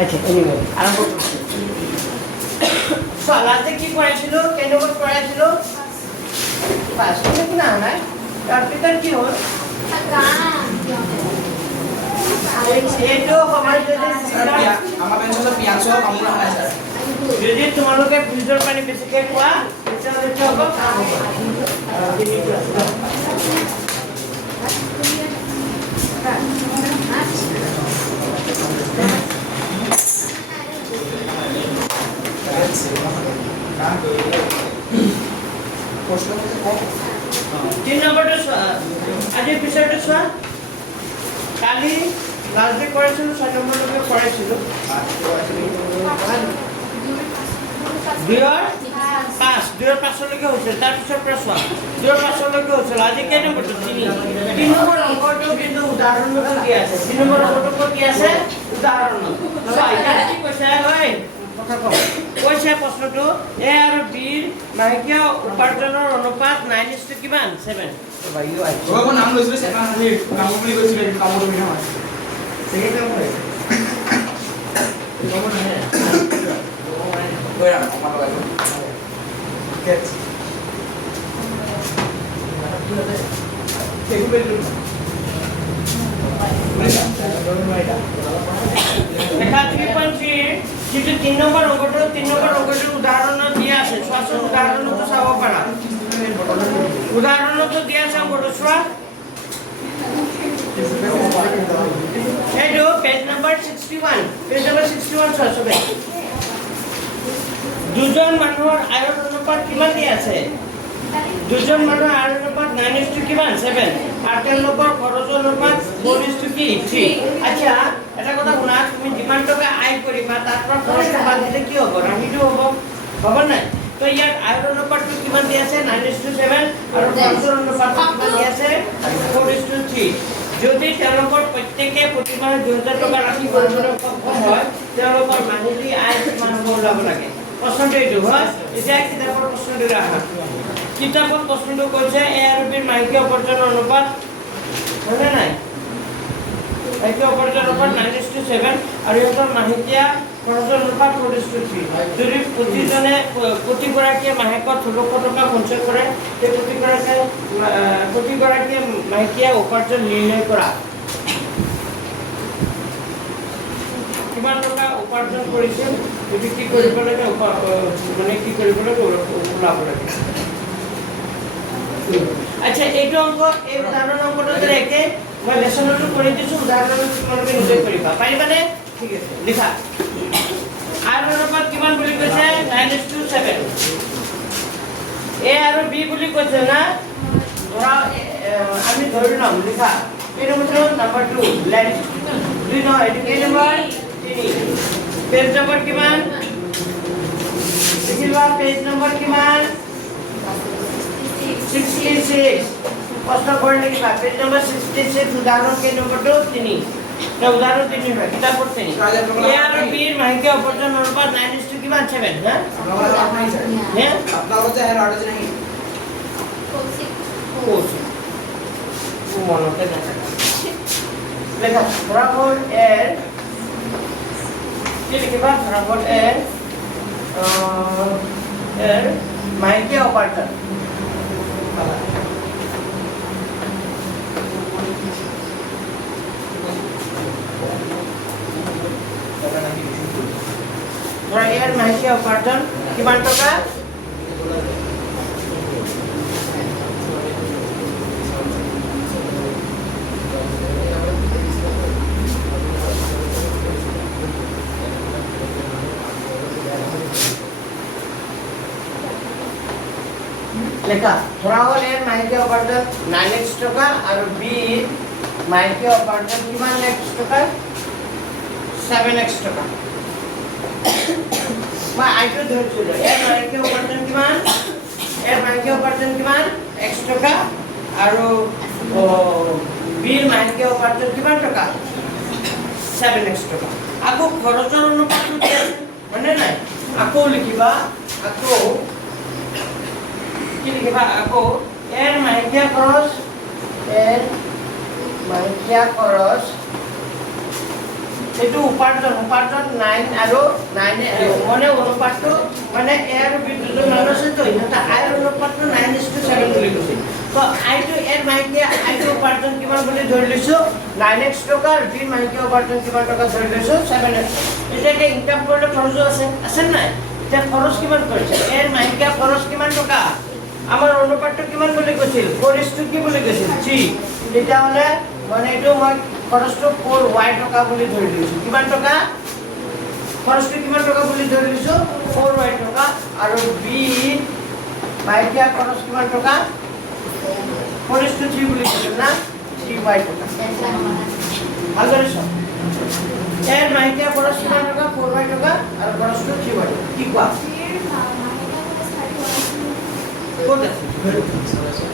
আচ্ছা এনিৱে আৰম্ভ কৰিছোঁ লাষ্টে কি কৰাইছিলোঁ কেনেকৈ কৰাইছিলোঁ বাছ একো নাহা নাই তাৰপিছত কি হ'ল এইটো সময় যদি তোমালোকে ফ্ৰিজৰ পানী বেছিকৈ খোৱা তেতিয়াহ'লে কি হ'ব তিন নম্বৰটো চোৱা আজিৰ পিছৰটো চোৱা কালি লাষ্টে কৰাইছিলোঁ 6 নম্বৰলৈকে কৰাইছিলোঁ 2 5লৈকে হৈছিল তাৰপিছৰ পৰা চোৱা 2 5লৈকে হৈছিল আজি কেই নম্বৰটো 3 নম্বৰ অংকটো কিন্তু উদাহৰণটো দিয়া আছে 3 নম্বৰ অংকটো ক'ত দিয়া আছে উদাহৰণ চোৱা এতিয়া কি কৈছে হয় কথা কওঁ কৈছে প্ৰশ্নটো এ আৰু বিৰ মাহেকীয়া উপাৰ্জনৰ অনুপাত 9:7 কিমান 7 ভাইও আহিছে মই নাম লৈছিলোঁ সেটা আমি কাম বুলি কৈছিল কামৰ বিনা হয় সেকে কাম কৰে কামৰ নহয় গৈ আম আমাৰ লগাই কেট কেকু বেলু দেখা 3.3 যেটো 3 নম্বৰ অংকটোৰ উদাহৰণ দিয়া আছে চোৱাচোন উদাহৰণটো চাব পাৰা উদাহৰণটো দিয়া আছে অংকটো চোৱা এইটো পেজ নম্বৰ 61 চোৱা চবে দুজন মানুহৰ আয়ৰ অনুপাত কিমান দিয়া আছে দুজন মানুহৰ আয়ৰ অনুপাত 9:7 কিমান 7 আৰু তেওঁলোকৰ খৰচৰ অনুপাত 4:3 আচ্ছা এটা কথা শুনা তুমি যিমান টকা আয় কৰিবা তাৰ পৰা খৰচ বাদ দিলে কি হ'ব ৰাহিটো হ'ব নাই তো ইয়াত আয়ৰ অনুপাতটো কিমান দিয়া আছে 9:7 আৰু খৰচৰ অনুপাতটো কিমান দিয়া আছে 4:3 যদি তেওঁলোকৰ প্ৰত্যেকে প্ৰতিমাহে 2000 টকা ৰাখি কৰিবলৈ সক্ষম হয় তেওঁলোকৰ মাহিলী আয় কিমান হ'ব ওলাব লাগে প্ৰশ্নটো এইটো হয় এতিয়া কিতাপৰ প্ৰশ্নটো ৰাখা কিতাপত প্ৰশ্নটো কৈছে এ আৰু বিৰ মাহেকীয়া উপাৰ্জনৰ অনুপাত হয়নে নাই মাহেকীয়া উপাৰ্জনৰ অনুপাত 9:7 আৰু ইহঁতৰ মাহেকীয়া খৰচৰ অনুপাত 4:3 যদি প্ৰতিগৰাকীয়ে মাহেকত 1600 টকা সঞ্চয় কৰে তে প্ৰতিগৰাকীয়ে মাহেকীয়া উপাৰ্জন নিৰ্ণয় কৰা কিমান টকা উপাৰ্জন কৰিছিল যদি কি কৰিব লাগে মানে কি কৰিব লাগে ওলাব লাগে আচ্ছা এইটো অংক এই উদাহৰণ অংকটো একে মই লেসনটো কৰি দিছো উদাহৰণটো তোমালোকে নিজে কৰিবা পাৰিবানে ঠিক আছে লিখা আয়ৰ অনুপাত কিমান বুলি কৈছে 9:7 এ আৰু বি বুলি কৈছে না ধৰা আমি ধৰি লম লিখা এই নম্বৰ 2 লেন্থ 2 নহয় এটো কি নম্বৰ 3 পেজ নম্বৰ কিমান লিখিবা পেজ নম্বৰ কিমান 66 প্রশ্ন করে লিখবা পেজ নম্বর 66 উদাহরণ কে নম্বরটো 3 এটা উদাহরণ 3 হয় কিতাব পড়তে নি এ আর বি এর মাহেকীয়া উপার্জন অনুপাত 9:7 কিমান 7 হ্যাঁ হ্যাঁ আপনার কাছে এর অর্ডার নেই মনতে না লেখা বরাবর এর কি লিখবা বরাবর এর মাহেকীয়া উপার্জন এর মাহেকীয়া উপাৰ্জন কিমান টকা লেখা ধৰা হ'ল এৰ মাহেকীয়া উপাৰ্জন 9x টকা আৰু বি মাহেকীয়া উপাৰ্জন কিমান x টকা 7x টকা मैं आइटो ধৰিছিলো এৰ মাহেকীয়া উপাৰ্জন কিমান x টকা আৰু বিৰ মাহেকীয়া উপাৰ্জন কিমান টকা 7x টকা আকৌ খৰচৰ অনুপাতটো কি আছে মানে নাই আকৌ লিখিবা আকৌ কি লিখিবা আকৌ এর মাহেকীয়া খৰচ এইটো উপাৰ্জন 9 আৰু 9 মানে অনুপাতটো মানে এ আৰু বি দুজন মানুহ আছে তো ইহঁতে আই অনুপাতটো 9:7 বুলি কৈছে তো আইটো এৰ মাইকীয়া আইটো উপাৰ্জন কিমান বুলি ধৰি লৈছো 9x টকা আৰু বি মাইকীয়া উপাৰ্জন কিমান টকা ধৰি লৈছো 7x এতিয়া ইনকাম কৰিলে খৰচ আছে নাই এতিয়া খৰচ কিমান কৰিছে এৰ মাইকীয়া খৰচ কিমান টকা আমাৰ অনুপাতটো কিমান বুলি কৈছিল 4:3 কি বুলি কৈছিল 3 তেতিয়াহ'লে মানে এইটো মই খৰচটো 4y টকা বুলি ধৰি লৈছো কিমান টকা খৰচটো কিমান টকা বুলি ধৰি লৈছো 4y টকা আৰু বি মাইকীয়া খৰচ কিমান টকা 4:3 বুলি কৈছো না 3y টকা ভাল কৰিছো এৰ মাইকীয়া খৰচ কিমান টকা 4y টকা আৰু খৰচটো 3y কি কোৱা ক'ত আছে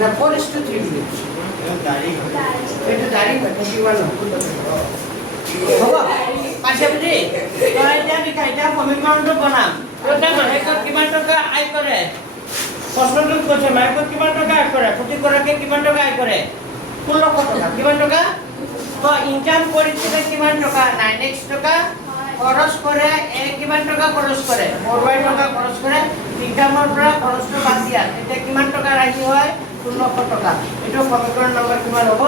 না 4:3 বুলি এটা দাঁড়ি হয় কিমান হ'ব পাইছে বুজি তই এতিয়া লিখা এতিয়া সমীকৰণটো বনাম তই মাহেকত কিমান টকা আয় কৰে প্ৰশ্নটো কৈছে মাহেকত কিমান টকা আয় কৰে প্ৰতিগৰাকীয়ে কিমান টকা আয় কৰে 1600 টকা কিমান টকা তো ইনকাম কৰিছিলে কিমান টকা 9x টকা খৰচ কৰে এ কিমান টকা খৰচ কৰে 4y টকা খৰচ কৰে ইনকামৰ পৰা খৰচটো বাদ দিয়া তেতিয়া কিমান টকা ৰাখি হয় 1600 টকা এটো সমীকৰণ নম্বৰ কিমান হ'ব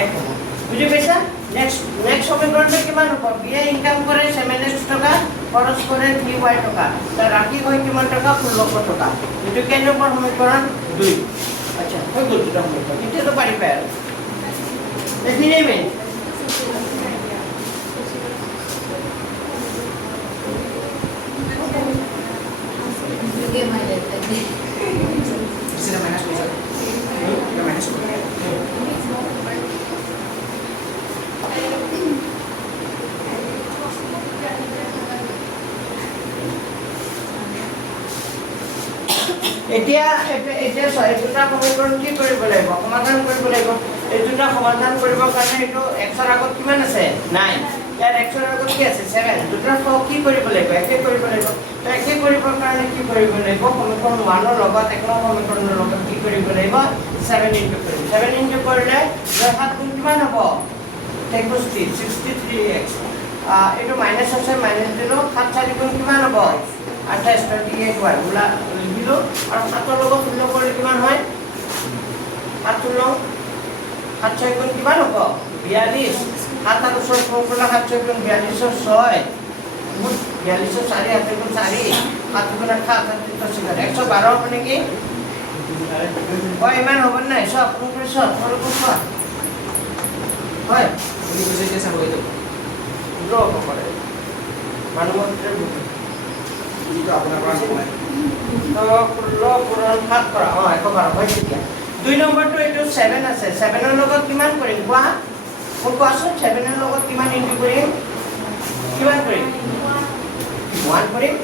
1 হ'ব বুজি পাইছা নেক্সট সমীকৰণটো কিমান হ'ব বিয়ে ইনকাম কৰে 7x টকা খৰচ কৰে 3y টকা তাৰ ৰাখি হয় কিমান টকা 1600 টকা এটো কেই নম্বৰ সমীকৰণ 2 আচ্ছা হৈ গ'ল দুটা সমীকৰণ এতিয়াতো পাৰিবা আৰু এইখিনি মেইন এতিয়া এই দুটা সমীকৰণ কি কৰিব লাগিব সমাধান কৰিব লাগিব এই দুটা সমাধান কৰিবৰ কাৰণে এইটো x ৰ আগত কিমান আছে 9 ইয়াৰ x ৰ আগত কি আছে 7 দুটা সহ কি কৰিব লাগিব একে কৰিব লাগিব তো একে কৰিবৰ কাৰণে কি কৰিব লাগিব সমীকৰণ 1 ৰ লগত এক নম্বৰ সমীকৰণৰ লগত কি কৰিব লাগিব 7 ইনটু কৰিম 7 ইনটু কৰিলে 7 গুণ কিমান হ'ব 63x এইটো মাইনাস আছে মাইনাস দিলো 7 4 গুণ কিমান হ'ব 28 28 বার গুলা লিখিলো আৰু 7 লগত তুল্য কৰিলে কিমান হয় 7 তুল্য 7 6 গুণ কিমান হ'ব 42 7 আৰু 6 গুণ কৰিলে 7 6 গুণ 42 6 42 4 7 গুণ 4 7 গুণ 8 112 হ'ব নেকি হয় ইমান হ'ব নাই সব কোন কৰিছ সৰু কোন হয় তুমি বুজি কি চাব এইটো ড্ৰ কৰে মানুহৰ এইটো আপোনাৰ পৰা নহয় তো 16 পূৰণ 7 কৰা 112 হয় তেতিয়া 2 নম্বৰটো এইটো 7 আছে 7 ৰ লগত কিমান কৰিম কোৱা মই কোৱাছো 7 ৰ লগত কিমান ইনটু কৰিম কিমান কৰিম 1 কৰিম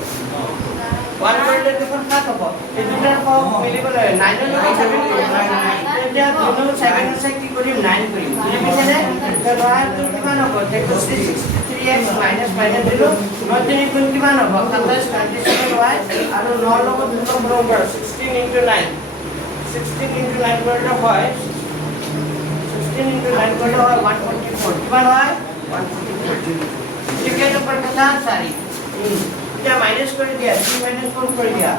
1 কৰিলে দেখোন 7 হ'ব এই দুটাৰ সহ মিলিব লাগে 9 ৰ লগত 7 কৰিম তেতিয়া 2 ৰ 7 আছে কি কৰিম 9 কৰিম বুজি পাইছানে তো লৰাটো কিমান হ'ব 63x মাইনাস মাইনাস দিলো 9 3 গুণ কিমান হ'ব 27 27y আৰু 9 লগত 2 বৰ্গ 16 * 9 16 * 9 কৰিলে হয় 16 * 9 কৰিলে হয় 144 কিমান হয় 144 ঠিক আছে पर কথা 4 এতিয়া মাইনাস কৰি দিয়া 3 - 4 কৰি দিয়া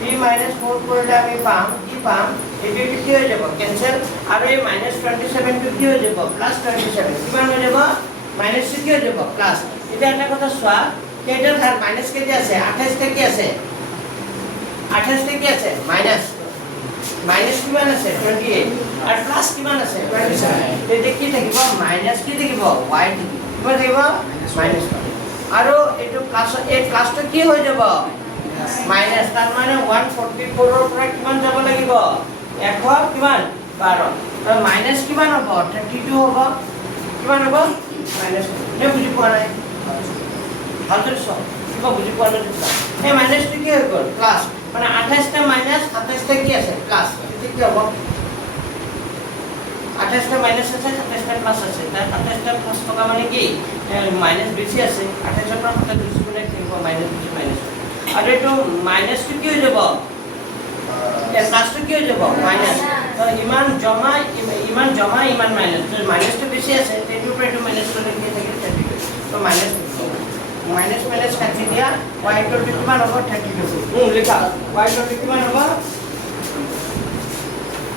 3 - 4 কৰিলে আমি পাম কি পাম এইটো কি হৈ যাব ক্যান্সেল আৰু এই -27 টো কি হৈ যাব +27 কিমান হৈ যাব মাইনাস কি হৈ যাব প্লাস এটা এটা কথা চোৱা কেইটা ধাৰ মাইনাস কেইটা আছে 28 টা কি আছে 28 টা কি আছে মাইনাস মাইনাস কিমান আছে 28 আৰু প্লাস কিমান আছে 27 তেতিয়া কি থাকিব মাইনাস কি থাকিব y থাকিব কিমান থাকিব মাইনাস আৰু এইটো প্লাস এই প্লাসটো কি হৈ যাব মাইনাস তাৰ মানে 144 ৰ পৰা কিমান যাব লাগিব 100 কিমান 12 আৰু মাইনাস কিমান হ'ব 32 হ'ব কিমান হ'ব মাইনাস নে বুজি পোৱা নাই ভালদৰে চোৱা কিবা বুজি পোৱা নাই এই মাইনাসটো কি হৈ গ'ল প্লাস মানে 28 টা মাইনাস 27 টা কি আছে প্লাস এটা কি হ'ব 28 টা মাইনাস আছে 27 টা প্লাস আছে তার 27 টা প্লাস থকা মানে কি মাইনাস বেশি আছে 28 ৰ পৰা 27 গুণে কি হ'ব মাইনাস বেশি মাইনাস আৰু এইটো মাইনাসটো কি হৈ যাব এই প্লাসটো কি হৈ যাব মাইনাস তো ইমান জমা ইমান মাইনাস তো মাইনাসটো বেশি আছে তেটো পৰা এইটো মাইনাস লৈ কি থাকে তো মাইনাস কাটি দিয়া y ইকুয়াল টু কিমান হ'ব 32 লিখা y ইকুয়াল টু কিমান হ'ব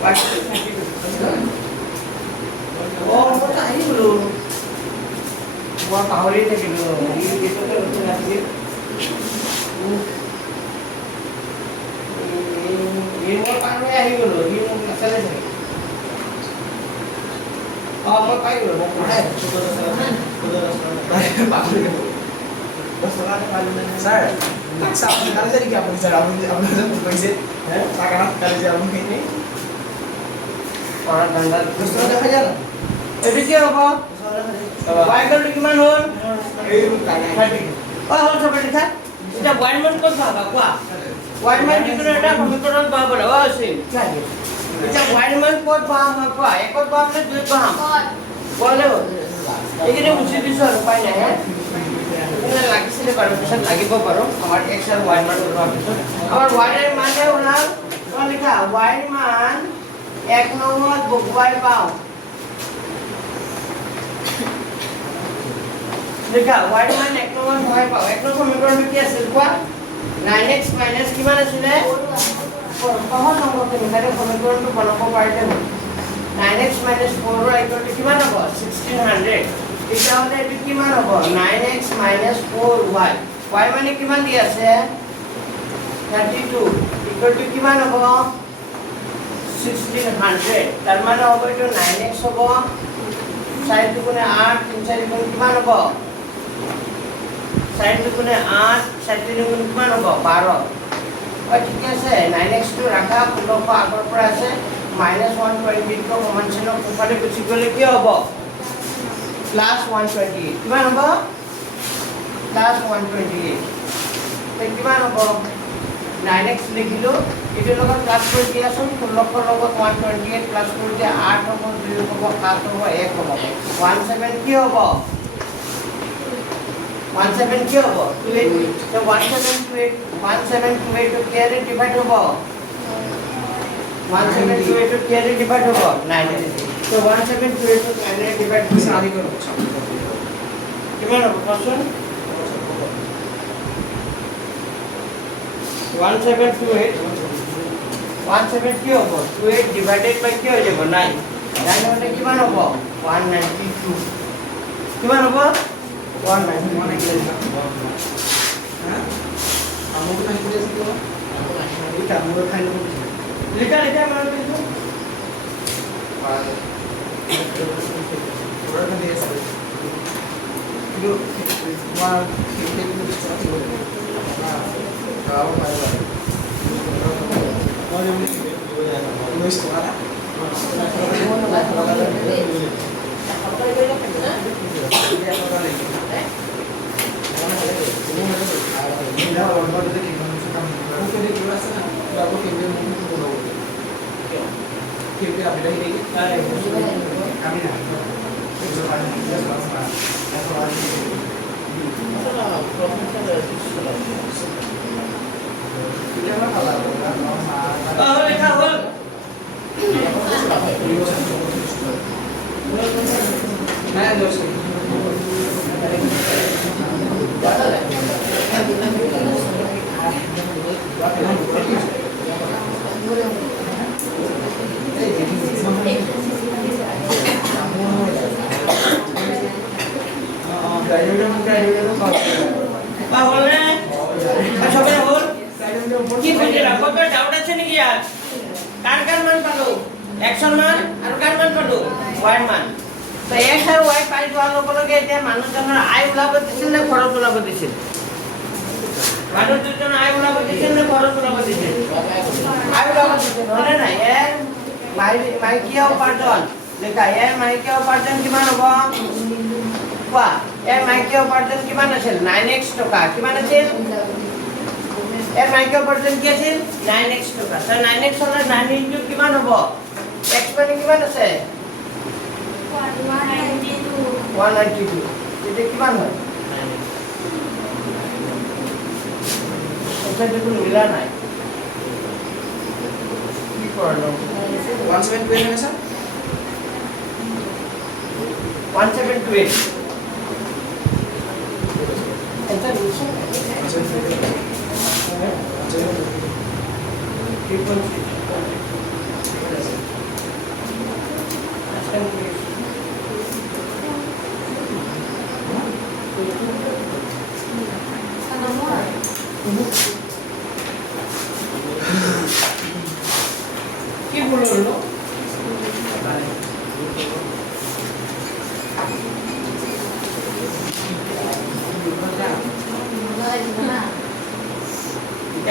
y ইকুয়াল টু 32 মই আহি গলো মই পাহৰি থাকিলো এইটোতে উঠি আছিল মোৰ কাৰণে আহি গলো মোক নাচালে থাকে মই পাই গলো মই পঢ়াই Sir, tak kali tadi apa sir? Apa bisa? Sekarang kali jalan ini orang bandar terus ada aja lah. Jadi dia apa? Baikal di mana hon? Hon sampai di sana. Kita Wineman kau apa? Kuah. Wineman di mana ada pemikiran apa? Oh sih. Kita Wineman kau apa? Ekor apa? Dua paham. Boleh. Ini mesti disuruh apa ini ya? Ini lagi sini baru bisa lagi baru. Amar Excel Wineman berapa itu? Amar Wineman ya ulang. Kau lihat Wineman. এক নম্বর বগুয়ায় পাও দেখা y মান এক নম্বর বগুয়ায় পাও এক নম্বর সমীকরণ কি আছিল কোৱা 9x - কিমান আছিলে কহ নম্বৰটো মিলালে সমীকৰণটো বনাব পাৰিলে হ'ল 9x - 4 ৰ কিমান হ'ব 1600 এটা হলে এটো কিমান হ'ব 9x - 4y y মানে কিমান দি আছে 32 ইকুয়াল টু কিমান হ'ব 1600 তার মানে হবে এটা 9x হবে 4 দুগুণে 8 3 4 গুণ কিমান হ'ব 4 দুগুণে 8 4 3 গুণ কিমান হ'ব 12 ঠিক আছে 9x টো রাখা 15 আগৰ পৰা আছে -120 ক সমান চিহ্ন কোফালে গুচি গলে কি হ'ব +120 কিমান হ'ব +128 কিমান হ'ব 9x লিখিলো এটো লগত প্লাস কৰি দিয়াছোন 16 ৰ লগত 128 প্লাস কৰি দিয়া 8 হ'ব 2 হ'ব 7 হ'ব 1 হ'ব 17 কি হ'ব 17 কি হ'ব 28 তো 1728 to কেৰে ডিভাইড হ'ব 1728 to কেৰে ডিভাইড হ'ব 9 তো 1728 to 9 ডিভাইড কৰি আদি কৰক কিমান হ'ব কোৱাচোন 1728 কি হ'ব 28 ডিভাইডেড বাই কি হৈ যাব 9 9 মানে কিমান হ'ব 192 কিমান হ'ব 192 হ্যাঁ আমକୁ খাই দিলে কি হ'ব এটা আমକୁ খাই লব লিখা লিখা মানে কিছু পুরো না দিয়ে আছে কিন্তু তোমার খেতে কিন্তু বিশ্বাস করে না গাও পাইবা Luis Tumara. লিখা হল Nah, dos. কি বুঝিলা কত ডাউট আছে নাকি আর কার কার মান পালো এক্সন মান আর কার মান পালো ওয়াই মান তো এক্স আর ওয়াই পাই যোৱাৰ লগে লগে এতিয়া মানুহজনৰ আয় ওলাব দিছিল নে খৰচ ওলাব দিছিল মানুহ দুজন আয় ওলাব দিছিল নে খৰচ ওলাব দিছিল আয় ওলাব দিছিল হয়নে নাই মাইকীয়া উপাৰ্জন লেখা মাইকীয়া উপাৰ্জন কিমান হ'ব কোৱা মাইকীয়া উপাৰ্জন কিমান আছিল 9x টকা কিমান আছিল মাইকীয়া উপাৰ্জন কি আছিল 9x টকা তো 9x হলে 9 ইনটু কিমান হ'ব x মানে কিমান আছে 192 এটা কিমান হয় এটা দেখুন মিলা নাই কি করলো 178 है सर 1728 এটা কি বললো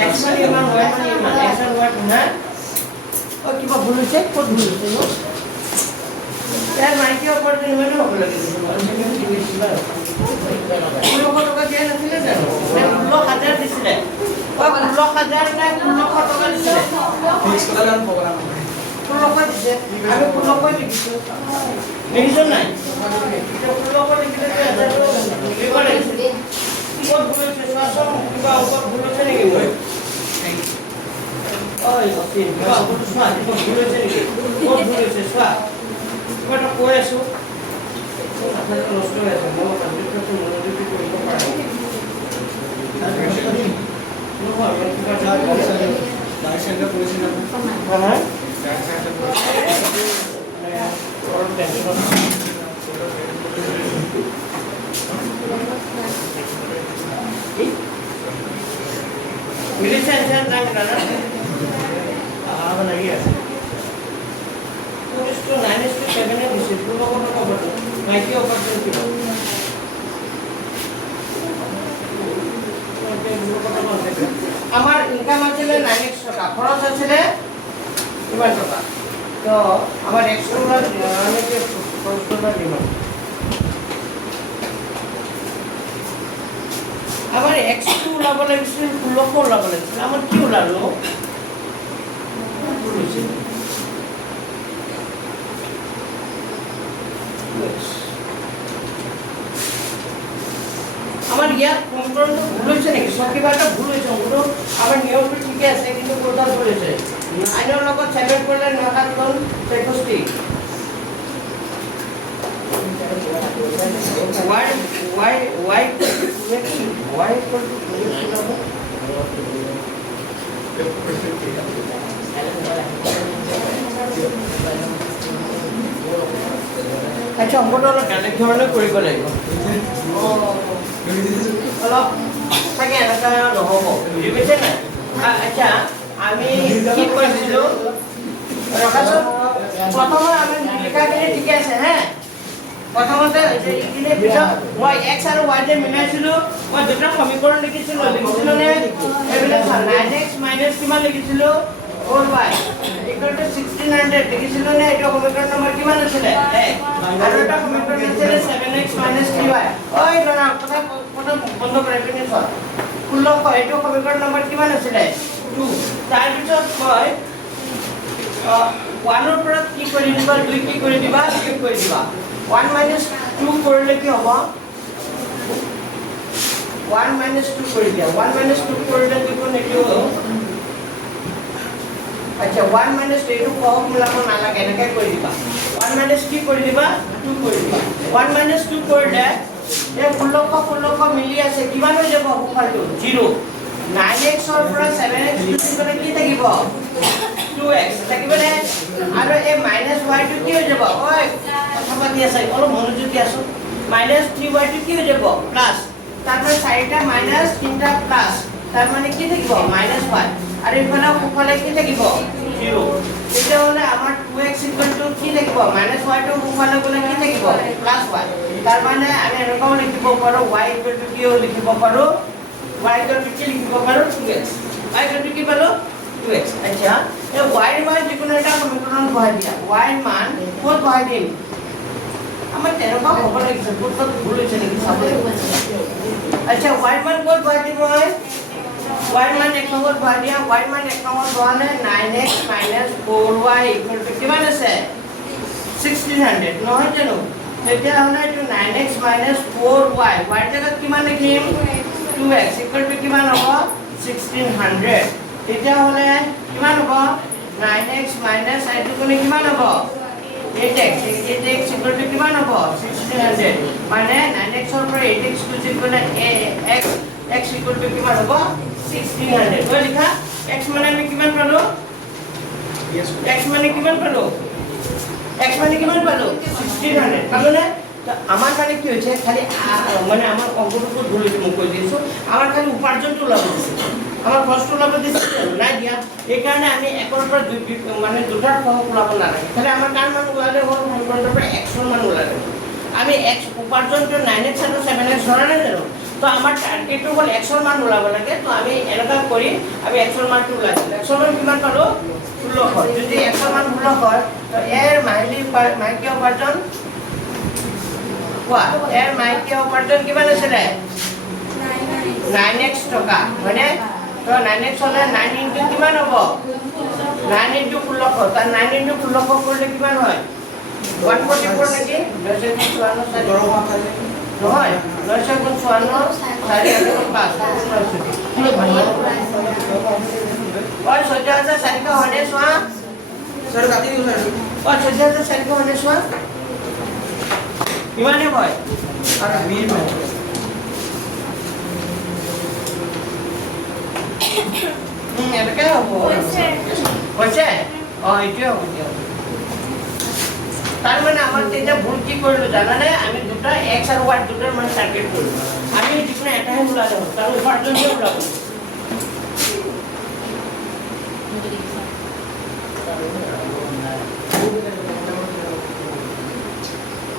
Actually, ইমান হয় মানে ইমান এক্সন ওয়ার্ড না ও কিবা ভুল হৈছে ক'ত ভুল হৈছে নো ইয়াৰ মাইকি ওপৰত ইমানে হ'ব লাগে ষোল্লশ টকা দিয়া নাছিলে জানো 16,000 দিছিলে 16,000 নাই 1600 টকা দিছিলে 1600 দিছে আমি 1600 লিখিছো লিখিছো নাই 1600 লিখিলে লিখিব লাগিছিলে ক'ত ভুল হৈছে চোৱাচোন কিবা ওপৰত ভুল হৈছে নেকি মই ঐ অসীম কিবা ওপৰত চোৱা কিবা ভুল হৈছে নেকি ক'ত ভুল হৈছে চোৱা কিবা এটা কৈ আছো আপোনালোকে নষ্ট হৈ আছে মই কম্পিউটাৰটো মনোযোগী কৰিব পৰা নাই নহয় মই কিবা এটা मिलिसे आंसर ना करना अब लगी है तो इसको 9:7 है दिस इज लोगों को कवर माइकी ऑपरेशन की আমার ইনকাম আছে 9x টাকা খরচ আছে ইমান টাকা তো আমার এক্সট্রা আমি যে খরচটা দিলাম আমার x2 ওলাব লাগিছিল 1600 ওলাব লাগিছিল আমার কি ওলালো আমার ইয়াত কন্ট্রোলটো ভুল হৈছে নেকি সব কিবা এটা ভুল হৈছে ওটো আমার নিয়মটো ঠিকই আছে কিন্তু কোনটা ভুল হৈছে আইনৰ লগত 7 কৰিলে 963 why equal to আচ্ছা অঙ্কটা অলপ বেলেগ ধৰণে কৰিব লাগিব অলপ চাগে এনেকুৱা নহ'ব বুজি পাইছে নাই আচ্ছা আমি কি কৰিছিলোঁ ৰখাচোন প্ৰথমে আমি লিখাখিনি ঠিকে আছে হে প্ৰথমতে ইনে পিছত মই x আৰু y যে মিলাইছিলোঁ মই দুটা সমীকৰণ লিখিছিলোঁ নে এইবিলাক 9x মাইনাছ কিমান লিখিছিলোঁ 4y equal to 1600 লিখিছিলোঁ নে এইটো সমীকৰণ নম্বৰ কিমান আছিলে আৰু এটা সমীকৰণ আছিলে 7x minus 3y ওই না কথা বন্ধ কৰি পিনে চল 1600 এইটো সমীকৰণ নম্বৰ কিমান আছিলে 2 তাৰ পিছত মই 1 ৰ পৰা কি কৰি দিবা 2 কি কৰি দিবা 3 কৰি দিবা 1 minus 2 কৰিলে কি হ'ব 1 minus 2 কৰি দিয়া 1 minus 2 কৰিলে দেখোন এইটো আচ্ছা 1 minus 2 টো কম মিলাব নালাগে এনেকৈ কৰি দিবা 1 minus কি কৰি দিবা 2 কৰি দিবা 1 minus 2 কৰিলে এই 1600 মিলি আছে কিমান হৈ যাব সোফালটো 0 9x ৰ পৰা 7x দিলে কি থাকিব 2x থাকিবনে আৰু এই মাইনাস y টো কি হৈ যাব ওই কথা পাতি আছে অলপ মনোযোগ দি আছো মাইনাস 3y টো কি হৈ যাব প্লাস তারপরে চাৰিটা মাইনাস তিনটা প্লাস তাৰ মানে কি থাকিব মাইনাস y আৰু ইফালে ওপৰলে কি থাকিব 0 এটা হলে আমাৰ 2x কি থাকিব মাইনাস y টো ওপৰলে গলে কি থাকিব প্লাস y তাৰ মানে আমি এনেকৈ লিখিব পাৰো y কি লিখিব পাৰো y কি লিখিব পাৰো 2x y কি পালো 2x আচ্ছা এই y এর মান যিকোনো এটা সমীকরণ বহাই দিয়া y এর মান কত বহাই দিম আমার তেনেকুৱা হ'ব লাগিছে বহুত ভুল হৈছে নেকি চাব আচ্ছা y এর মান কত বহাই দিব হয় y এর মান 1 নম্বর বহাই দিয়া y এর মান 1 নম্বর বহালে 9x 4y কিমান আছে 1600 নহয় জানো তেতিয়া হলে এটো 9x 4y y জায়গা কিমান লিখিম 2x কিমান হ'ব 1600 তেতিয়া হলে কিমান হ'ব 9x মাইনাস আইটো কোনে কিমান হ'ব 8x কিমান হ'ব 1600 মানে 9x ৰ পৰা 8x টু জিকলে x x equal to কিমান হ'ব 1600 হয় লিখা x মানে আমি কিমান পালো x মানে কিমান পালো 1600 পালো না তো আমার মানে কি হয়েছে খালি মানে আমার অঙ্কটুকু ধরে মুখ করে দিয়েছো আমার খালি উপার্জনটা লাভ দিছে আমার কষ্ট লাভ দিছে নাই দিয়া এই কারণে আমি একর পর দুই মানে দুটার সহগ লাভ না রাখি তাহলে আমার কার মান ওলালে হল সমীকরণের পর x এর মান ওলালে আমি x উপার্জনটা 9x আর 7x ধরে নেব তো আমার টার্গেটটো হল x এর মান ওলাব লাগে তো আমি এনেকা করি আমি x এর মানটো ওলাইছো x এর মান কিমান পালো 16 যদি x এর মান 16 হয় তো এর মাইকি উপার্জন কোৱা এর মাইকি উপার্জন কিমান আছে 9x টকা মানে তো 9x হলে 9 ইনটু কিমান হ'ব 9 ইনটু 16 তার 9 ইনটু 16 করলে কিমান হয় 144 নাকি 954 নহয় 954 और 14400 হনে সোয়া স্যার কাটি দিও স্যার और 14400 হনে সোয়া কিমানে হয় আর মিল এনেকে হ'ব হৈছে এইটোৱে হ'ব তার মানে আমার এটা ভুল কি করলো জানানে আমি দুটো x আর y দুটোর মানে টার্গেট করব আমি যেকোনো এটাই বলাতে হবে তার উপার্জন দিয়ে বলাবো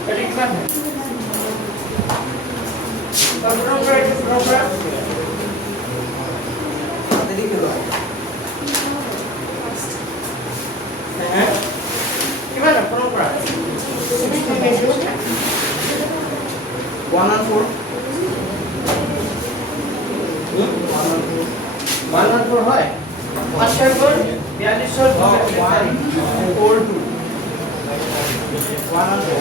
এটা কি করব প্রোগ্রাম দেরি করো হ্যাঁ কিভাবে প্রোগ্রাম 114 114 হয় 5 গুণ 42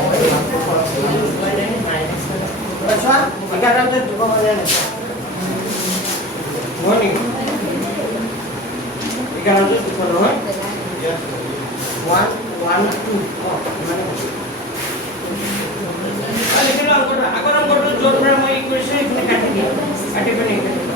अच्छा 11 से दुको बने ना मॉर्निंग 11 से दुको नो 1 1 2 अरे किलो अगर हम बोलो जोर में मैं इक्वेशन इतने काटेंगे काटे पे नहीं काटेंगे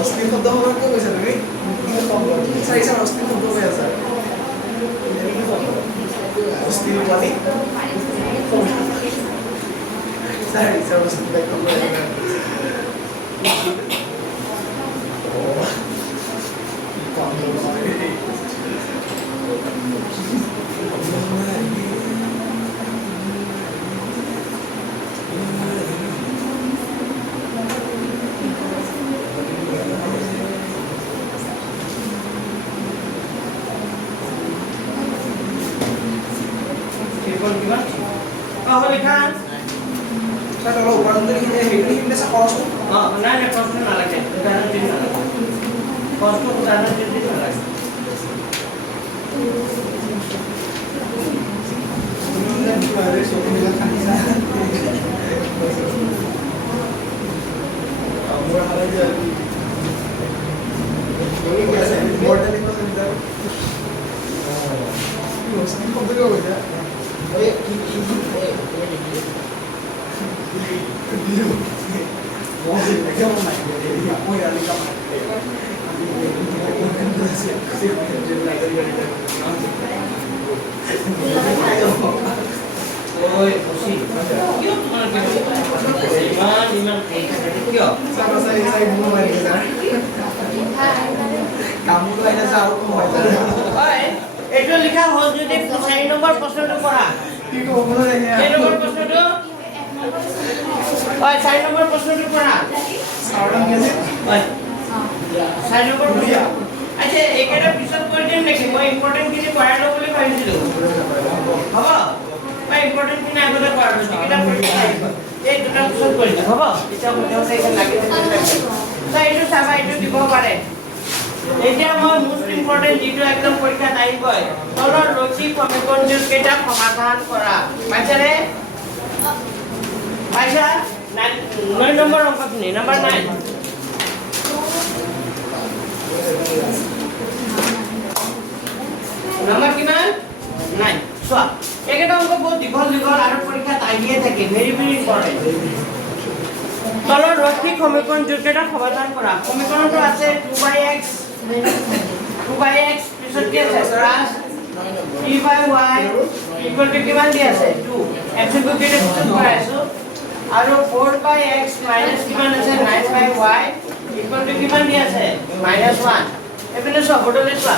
অস্থির শব্দ হওয়ার কি হয়েছে তুমি চাই স্যার অস্থির শব্দ হয়ে আছে অস্থির পানি স্যার স্যার অস্থির ব্যাক করে লিখান স্যার চলো উপার্জন হিন্দি খরচ না না কষ্ট না লাগে উদাহরণ দিন না লাগে কষ্ট উদাহরণ দিন না লাগে Oi, Osi. Yo, Iman, kyo? Saya belum main ke sana. Kamu tuh ada sahur kok. Oi, itu লিখা হল যদি 4 নম্বর প্রশ্নটো পড়া কি কো বলো রে 4 নম্বর প্রশ্নটো oi 4 নম্বর প্রশ্নটো পড়া সাউন্ড গেছে oi 4 নম্বর প্রশ্ন আচ্ছা একেটা পিছত কৰি দিম নেকি মই ইম্পৰ্টেন্ট কিনি পঢ়াই লও বুলি ভাবিছিলো হ'ব মই ইম্পৰ্টেন্ট কিনি আগতে পঢ়ালো যেটা পৰীক্ষা আহিব এই দুটা পিছত কৰিলে হ'ব এতিয়া মধ্যে এখন লাগি থাকে তো এইটো চাবা এইটো দিব পাৰে এতিয়া মই মোস্ট ইম্পৰ্টেন্ট যেটো একদম পৰীক্ষাত আহিবই তলৰ লজিক সমীকৰণ কেইটা সমাধান কৰা পাইছানে পাইছা 9 নম্বৰ অংকখিনি নম্বৰ 9 নম্বৰ কিমান 9 চোৱা এইকেইটা অংক বহুত দীঘল দীঘল আৰু পৰীক্ষাত আহিয়ে থাকে ভেৰি ভেৰি ইম্পৰ্টেন্ট তলৰ ৰৈখিক সমীকৰণ কেইটা সমাধান কৰা সমীকৰণটো আছে 2x পিছত কি আছে প্লাস 3y ইকুয়াল টু কিমান দি আছে 2 x ক কেইটা পিছত কৰাইছো আৰু 4x মাইনাস কিমান আছে 9y ইকুয়াল টু কিমান দি আছে -1 এপিনে সব বদলে চোৱা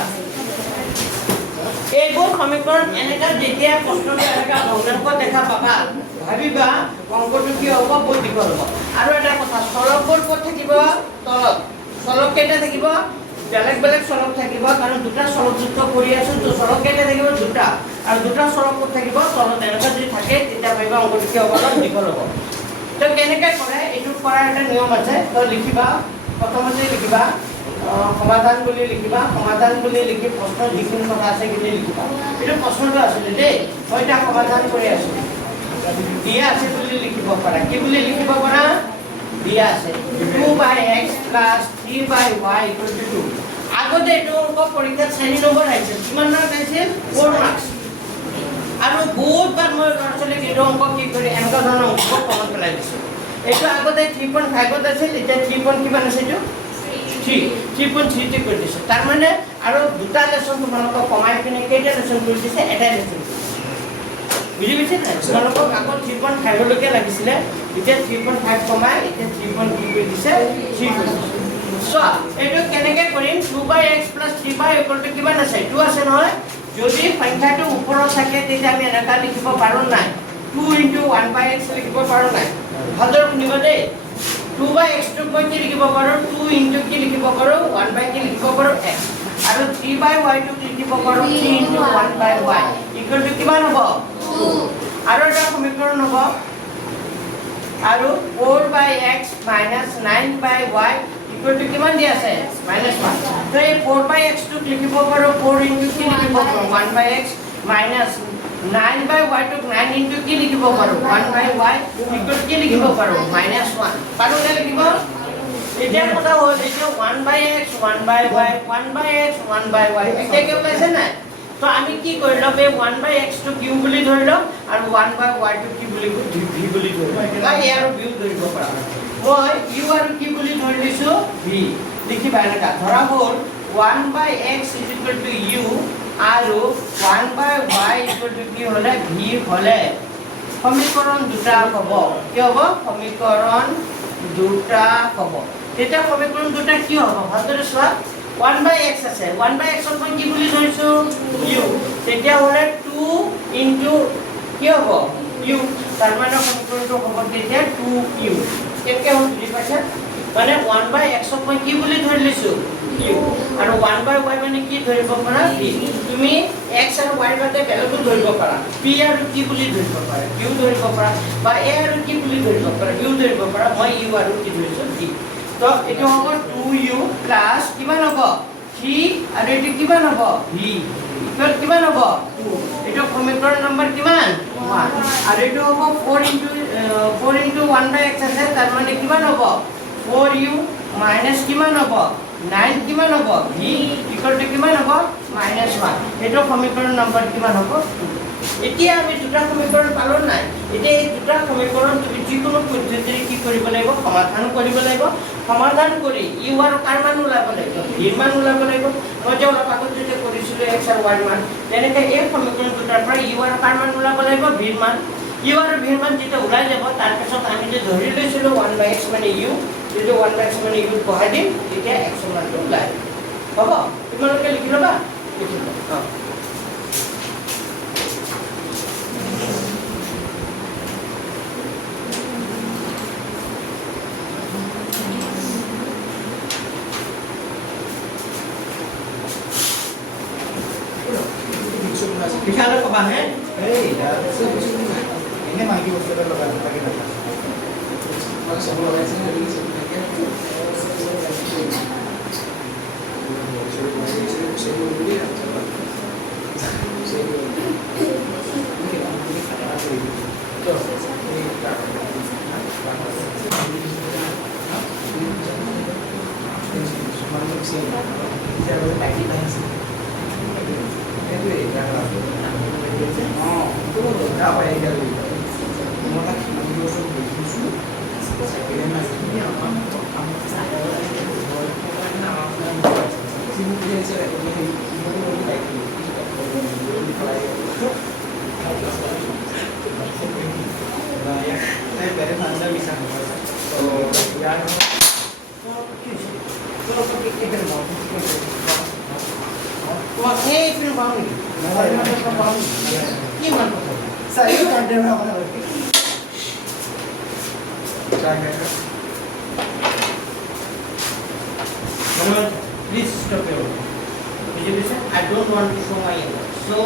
এইবোৰ সমীকৰণ এনেকা যেতিয়া প্ৰশ্নটো এনেকা ভগ্নাংশ দেখা পাবা ভাবিবা অংকটো কি হ'ব বহুত দীঘল হ'ব আৰু এটা কথা সৰলবোৰ ক'ত থাকিব তলত সৰল কেইটা থাকিব বেলেগ বেলেগ সৰল থাকিব কাৰণ দুটা সৰল যুক্ত কৰি আছো তো সৰল কেইটা থাকিব দুটা আৰু দুটা সৰল ক'ত থাকিব তলত এনেকা যদি থাকে তেতিয়া ভাবিবা অংকটো কি হ'ব দীঘল হ'ব তো কেনেকৈ কৰে এইটো কৰাৰ এটা নিয়ম আছে তো লিখিবা প্ৰথমতে লিখিবা সমাধান বুলি লিখিবা সমাধান বুলি লিখি প্ৰশ্ন যিখিনি কথা আছে সেইখিনি লিখিবা এইটো প্ৰশ্নটো আছিল দেই মই এটা সমাধান কৰি আছো দিয়া আছে বুলি লিখিব পাৰা কি বুলি লিখিব পাৰা দিয়া আছে 2/x + 3/y = 2 আগতে এইটো অংক পৰীক্ষাত 4 নম্বৰ আহিছিল কিমান মাৰ্ক আহিছিল 4 মাৰ্কছ আৰু বহুতবাৰ মই ল'ৰা-ছোৱালীক এইটো অংক কি কৰি এনেকুৱা ধৰণৰ অংক কমন পেলাই দিছো এইটো আগতে 3.5 আছিল এতিয়া 3 কিমান আছে এইটো 3.3 তে কৰি দিছে তাৰ মানে আৰু দুটা লেসন তোমালোকক কমাই কিনে কেইটা লেসন কৰি দিছে এটাই লেসন বুজি পাইছে তোমালোকক আগত 3.5 লৈকে লাগিছিলে এতিয়া 3.5 কমাই এতিয়া 3.3 কৰি দিছে 3 কৰি দিছে সো এইটো কেনেকৈ কৰিম 2/x + 3y = কিমান আছে 2 আছে নহয় যদি সংখ্যাটো ওপৰত থাকে তেতিয়া আমি এনেকা লিখিব পাৰো নাই 2 * 1/x লিখিব পাৰো নাই ভালদৰে শুনিব দেই 2/x টো মই কি লিখিব পাৰো 2 * কি লিখিব পাৰো 1/কি লিখিব পাৰো x আৰু 3/y টো লিখিব পাৰো 3 * 1/y ইকুৱেল টু কিমান হ'ব 2 আৰু এটা সমীকৰণ হ'ব আৰু 4/x - 9/y ইকুৱেল টু কিমান দি আছে -1 তো এই 4/x টো লিখিব পাৰো 4 * কি লিখিব পাৰো 1/x minus 9/y টো 9 * কি লিখিব পাৰো 1/y ইকুৱেল কি লিখিব পাৰো -1 পাৰো নে লিখিব এতিয়া কথা হ'ল এইটো 1/x 1/y 1/x 1/y এতিয়া কি ওলাইছে নাই তো আমি কি কৰিলো বে 1/x টো q বুলি ধৰিলো আৰু 1/y টো কি বুলি v বুলি ধৰিলো বা a আৰু v ধৰিব পাৰা মই u আৰু q বুলি ধৰি লৈছো v লিখিবা এনেকা ধৰা হ'ল 1/x = u আৰু 1/y = কি হলে v হলে সমীকৰণ দুটা হ'ব কি হ'ব সমীকৰণ দুটা হ'ব তেতিয়া সমীকৰণ দুটা কি হ'ব ভালদৰে চোৱা 1/x আছে 1/x ক মই কি বুলি ধৰিছো u তেতিয়া হলে 2 * কি হ'ব u তাৰ মানে সমীকৰণটো হ'ব তেতিয়া 2u কেনেকৈ হ'ব বুজি পাইছা মানে 1/x ক মই কি বুলি ধৰি লৈছো u আৰু 1/y মানে কি ধৰিব পাৰা v তুমি x আৰু y বাদে বেলেগো ধৰিব পাৰা p আৰু q বুলি ধৰিব পাৰা q ধৰিব পাৰা বা a আৰু q বুলি ধৰিব পাৰা q ধৰিব পাৰা মই u আৰু q ধৰিছো v তো এটো হ'ব 2u প্লাস কিমান হ'ব 3 আৰু এটো কিমান হ'ব v ইকুৱেল কিমান হ'ব 2 এটো সমীকৰণ নম্বৰ কিমান 1 আৰু এটো হ'ব 4 * 1/x আছে তাৰ মানে কিমান হ'ব 4u মাইনাস কিমান হ'ব 9 কিমান হ'ব v ইকুৱেল টু কিমান হ'ব -1 এটো সমীকৰণ নম্বৰ কিমান হ'ব 2 এতিয়া আমি দুটা সমীকৰণ পালো নাই এতিয়া এই দুটা সমীকৰণ তুমি যিকোনো পদ্ধতিৰে কি কৰিব লাগিব সমাধান কৰিব লাগিব সমাধান কৰি u আৰু কাৰ মান উলাব লাগিব v মান উলাব লাগিব মই যে অলপ আগত যেটা কৰিছিলো x আৰু y মান তেনেকৈ এই সমীকৰণ দুটাৰ পৰা u আৰু কাৰ মান উলাব লাগিব v মান u আৰু v মান যেটা উলাই যাব তাৰ পিছত আমি যে ধৰি লৈছিলো 1/x মানে u যেটো 1/x মানে u বহাই দিম তেতিয়া x মানটো উলাই হ'ব তোমালোকে লিখি লবা লিখি লবা Bisa lo kebangen? Ini mangki bos kita lo kan lagi মানে সব লগাইছে হেৰি সব থাকে তোমাক এই ফিল্ম পাওঁ নেকি পাওঁ নেকি কিমান কথা Please stop your work. I don't want to show my error. So,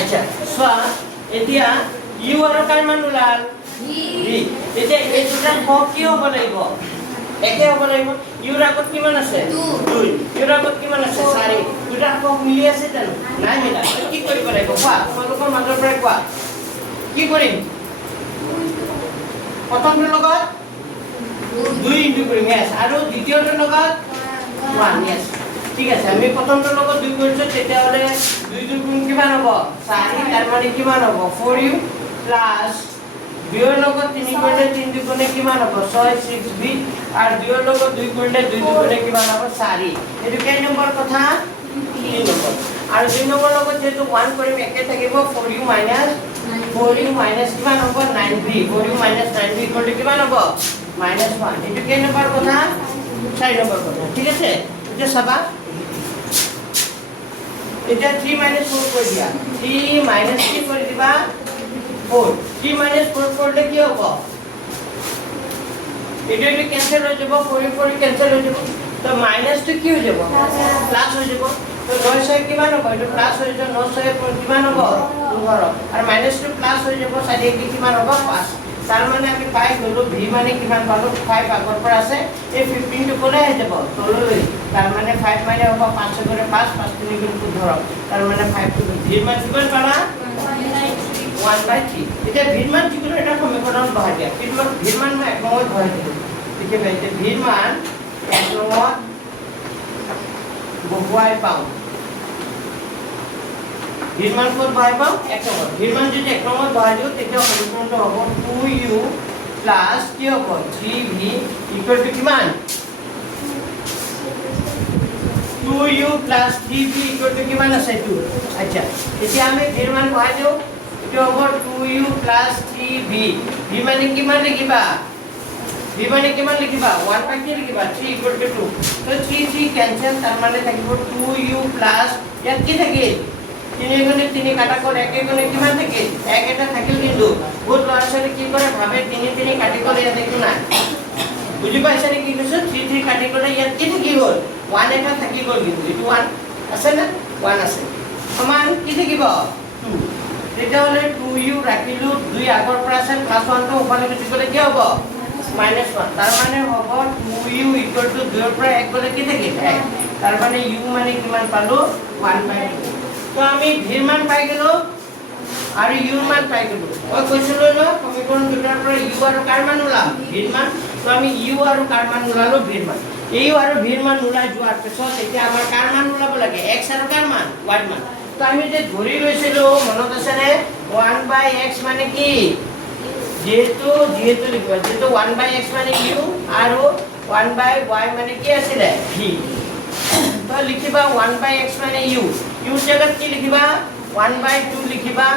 আচ্ছা চোৱা এতিয়া ইউ আৰু কাৰ মান ওলাল ভি এতিয়া এই দুটা ক কি হ'ব লাগিব একে হ'ব লাগিব ইউৰ আগত কিমান আছে 2 ইউৰ আগত কিমান আছে 4 দুটা ক মিলি আছে জানো নাই মিলা কি কৰিব লাগিব কোৱা তোমালোকৰ মাজৰ পৰা কোৱা কি কৰিম প্ৰথমটোৰ লগত 2 ইনটু কৰিম yes আৰু দ্বিতীয়টোৰ লগত 1 yes ঠিক আছে আমি প্ৰথমটোৰ লগত 2 কৰিছো তেতিয়াহ'লে 2 গুণ কিমান হ'ব 4 তাৰ মানে কিমান হ'ব 4u প্লাস 2 ৰ লগত 3 কৰিলে 3 গুণে কিমান হ'ব 6 6b আৰু 2 ৰ লগত 2 কৰিলে 2 গুণে কিমান হ'ব 4 এটো কেই নম্বৰ কথা 3 নম্বৰ আৰু 2 নম্বৰ লগত যেটো 1 কৰিম একে থাকিব 4u মাইনাস কিমান হ'ব 9b 4u 9b equal to কিমান হ'ব -1 এটো কেই নম্বৰ কথা 4 নম্বৰ কথা ঠিক আছে এটা চাবা এটা 3 4 কৰি দিয়া 3 কি কৰি দিবা 4 3 4 করলে কি হবে এটা এটা ক্যান্সেল হয়ে যাব 4 4 ক্যান্সেল হয়ে যাব তো মাইনাস তো কি হয়ে যাব প্লাস হয়ে যাব তো 9 6 কিমান হবে এটা প্লাস হয়ে যাব 9 6 কিমান হবে 12 আর মাইনাস তো প্লাস হয়ে যাব সাইডে কি কিমান হবে 5 তার মানে আমি পাই গলো v মানে কিমান পালো 5 আগৰ পৰা আছে এই 15 টো কোনে হৈ যাব তললৈ তার মানে 5 মানে হ'ব 5 করে 5 5 3 গুণ ধৰক তার মানে 5 টো v মান কিমান পালা 1/3 এটা v মান কিমান এটা সমীকৰণ বহাই দিয়া কিমান v মান মই এক নম্বৰত বহাই দিম ঠিক আছে v মান এক নম্বৰত বহুৱাই পাওঁ v মান ক'ত বহাই পাওঁ এক নম্বৰ v মান যদি এক নম্বৰত বহাই দিও তেতিয়া সমীকৰণটো হ'ব 2u প্লাস কি হ'ব 3v ইকুৱেল টু কিমান 2u plus 3v equal to কিমান আছে 2 আচ্ছা এতিয়া আমি v ৰ মান বহাই দিও এটো হ'ব 2u plus 3v v মানে কিমান লিখিবা v মানে কিমান লিখিবা 1 বাই কি লিখিবা 3 equal to 2 তো 3 3 ক্যান্সেল তার মানে থাকিব 2u plus ইয়াত কি থাকিল 3 গুণে 3 কাটা করে 1 গুণে কিমান থাকিল 1 এটা থাকিল কিন্তু বহুত ল'ৰা ছোৱালী কি কৰে ভাবে 3 3 কাটি করে ইয়াত একো নাই বুজি পাইছা নে কি কৈছো 3 3 কাটি করে ইয়াত কি থাকি গল 1 এটা থাকি গল কিন্তু এটো 1 আছে না 1 আছে সমান কি থাকিব 2 এটা হলে 2u রাখিলো 2 আগৰ পৰা আছে প্লাস 1 টো ওপৰলৈ গুচি গলে কি হ'ব -1 তাৰ মানে হ'ব 2u 2 ৰ পৰা 1 গলে কি থাকিল 1 তার মানে u মানে কিমান পালো 1/2 তো আমি v মান পাই গেলো আর u মান পাই গেলো ওই কৈছিল ন সমীকরণ দুটাৰ পৰা u আৰু কাৰ মান ওলাম v মান তো আমি u আৰু কাৰ মান ওলালো v মান এই আৰু v মান ওলাই যোৱাৰ পিছত এতিয়া আমাৰ কাৰ মান ওলাব লাগে x আৰু কাৰ মান y মান তো আমি যে ধৰি লৈছিলো মনত আছে নে 1/x মানে কি যেহেতু লিখিবা যেহেতু 1/x মানে u আৰু 1/y মানে কি আছিল v তো লিখিবা 1/x মানে u জায়গাত কি লিখিবা 1/2 লিখিবা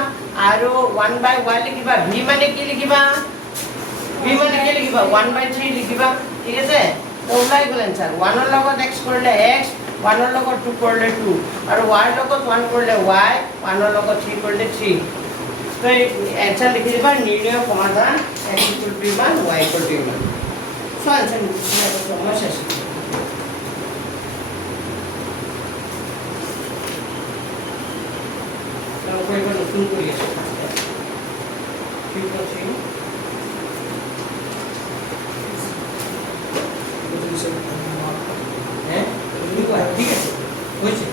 আৰু 1/y লিখিবা v মানে কি লিখিবা 1/3 লিখিবা ঠিক আছে তো ওলাই গ'ল এনচাৰ 1 ৰ লগত x কৰিলে x 1 ৰ লগত 2 কৰিলে 2 আৰু y ৰ লগত 1 কৰিলে y 1 ৰ লগত 3 কৰিলে 3 তো এনচাৰ লিখি দিবা নিৰ্ণয় সমাধান x = ইমান y = ইমান সো এনচাৰ মই চাইছো কৰিব নতুন কৰি আছো ঠিক আছে ঠিক আছে হয়েছে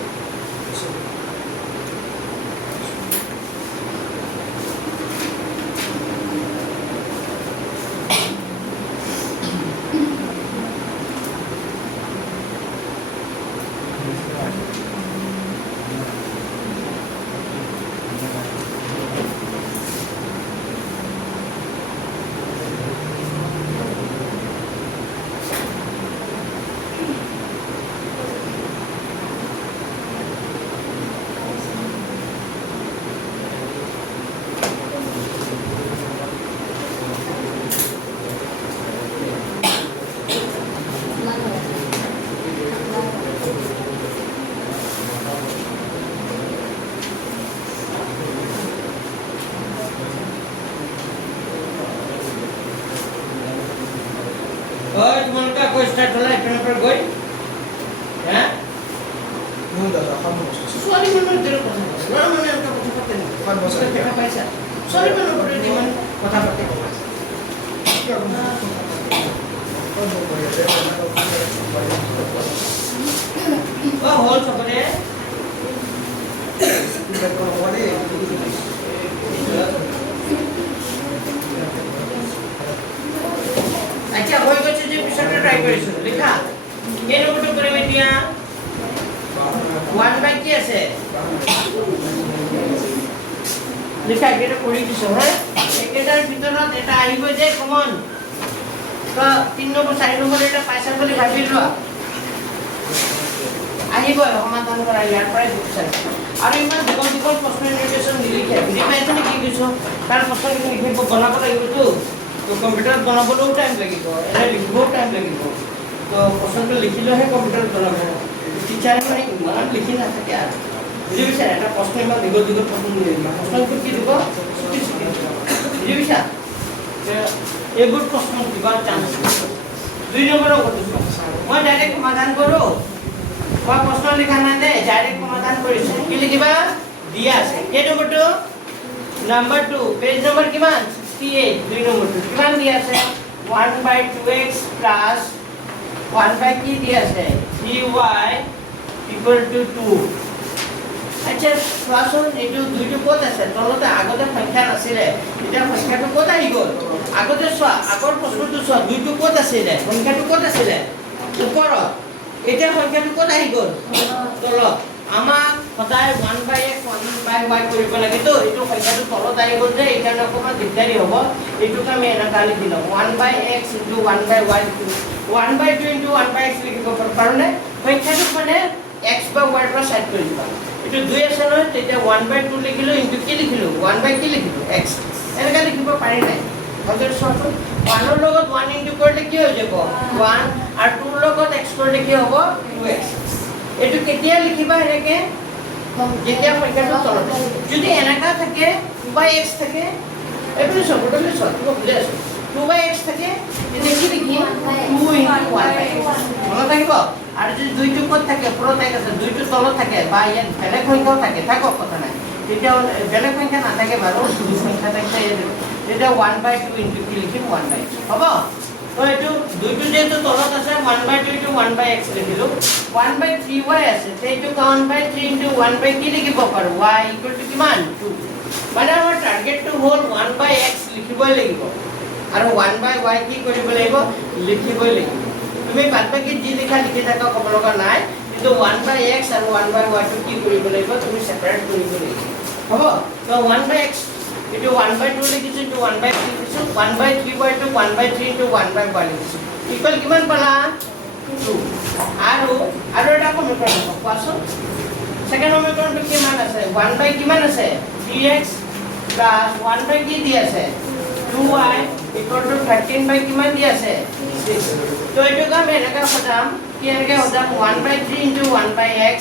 और तुम्हारा कोई स्टार्ट होला इतना पर कोई हैं नो दादा हम बस सॉरी मैं तेरे को ना मैंने उनका कुछ पता नहीं हम बस क्या पैसा सॉरी मैं बोल रही मन কথা পড়তে ও হোল সবরে আচ্ছা হয়ে গেছে যে বিষয়টা ট্রাই করেছো লেখা এই নম্বরটা করে দিয়া 1 বাই কি আছে লেখা এটা করে দিছো হ্যাঁ এটার ভিতৰত এটা আহিব যে কমন তো 3 নম্বৰ 4 নম্বৰ এটা পাইছা বুলি ভাবি লোৱা আহিব সমাধান কৰা ইয়াৰ পৰাই বুজাই আৰু ইমান দীঘল প্ৰশ্ন নিৰ্দেশন নিলিখে বুজি পাইছা নে কি কৈছো তাৰ প্ৰশ্নখিনি লিখিব বনাব লাগিবতো তো কম্পিউটাৰত বনাবলৈও টাইম লাগিব এনে লিখিবও টাইম লাগিব তো প্ৰশ্নটো লিখিলেহে কম্পিউটাৰত বনাব টিচাৰে মানে ইমান লিখি নাথাকে আৰু বুজি পাইছা এটা প্ৰশ্ন ইমান দীঘল প্ৰশ্ন নিলিখা প্ৰশ্নটো কি দিব ছুটি ছুটি বুজি পাইছা এইবোৰ প্ৰশ্ন দিবাৰ চান্স 2 নম্বৰৰ কথা মই ডাইৰেক্ট সমাধান কৰো মই প্ৰশ্ন লিখা নাই দে ডাইৰেক্ট সমাধান কৰিছো কি লিখিবা দিয়া আছে কে নম্বৰটো নাম্বাৰ 2 পেজ নম্বৰ কিমান 68 2 নম্বৰটো কিমান দিয়া আছে 1/2x plus 1 কি দিয়া আছে 3y = 2 আচ্ছা চোৱাচোন এইটো দুইটো ক'ত আছে তলতে আগতে সংখ্যা নাছিলে এতিয়া সংখ্যাটো ক'ত আহি গ'ল আগতে চোৱা আগৰ প্ৰশ্নটো চোৱা দুইটো ক'ত আছিলে সংখ্যাটো ক'ত আছিলে ওপৰত এতিয়া সংখ্যাটো ক'ত আহি গ'ল তলত আমাক সদায় 1/x 1/y কৰিব লাগে তো এইটো সংখ্যাটো তলত আহি গ'ল যে এইকাৰণে অকণমান দিগদাৰি হ'ব এইটোক আমি এনেকা লিখি লওঁ 1/x * 1/y 1/2 * 1/x লিখিব কাৰণে সংখ্যাটো মানে x বা y পৰা সাইড কৰি দিবা এটো 2 আছে নহয় তেতিয়া 1/2 লিখিলো ইনটু কি লিখিলো 1 কি লিখিলো x এনেকা লিখিব পাৰি নাই হয়তো সটো 1 ৰ লগত 1 ইনটু কৰিলে কি হৈ যাব 1 আৰু 2 ৰ লগত x কৰিলে কি হ'ব 2x এটো কেতিয়া লিখিবা এনেকে যেতিয়া সংখ্যাটো তলত যদি এনেকা থাকে 2x থাকে এটো সবটলে সত্য বুঝে আছে 2x থাকে তেতিয়া কি লিখি 2 ইনটু 1/x মনত থাকিব আর যদি দুইটো ক'ত থাকে ওপৰত আছে দুইটো তলত থাকে বা ইয়াত বেলেগ সংখ্যাও থাকে থাকক কথা নাই তেতিয়া বেলেগ সংখ্যা নাথাকে বাৰু দুই সংখ্যা থাকে তেতিয়া 1/2 ইনটু কি লিখিম 1/x হ'ব তো এইটো দুইটো যেটো তলত আছে 1/2 টো 1/x লিখিলো 1/3y আছে সেইটো 1/3 ইনটু 1 কি লিখিব পাৰো y = কিমান 2 মানে আমাৰ টাৰ্গেটটো হ'ল 1/x লিখিবই লাগিব আৰু 1/y কি কৰিব লাগিব লিখিবই লাগিব তুমি বাকি যি লিখা লিখি থাকা ক'ব লগা নাই কিন্তু 1/x আৰু 1/y টো কি কৰিব লাগিব তুমি সেপাৰেট কৰিব লাগিব হ'ব তো 1/x এটো 1/2 লিখিছো to 1/3 লিখিছো 1/3y টো 1/3 into 1/y লিখিছো ইকুয়াল কিমান পালা 2 আৰু এটা সমীকৰণ কোৱাচোন সেকেন্ড সমীকৰণটো কিমান আছে 1/, কিমান আছে 3x plus 1/, কি দি আছে 2y = 13/, কিমান দি আছে তো এইটো কাম এনেকৈ সজাম কি এনেকৈ সজাম 1/3 into 1/x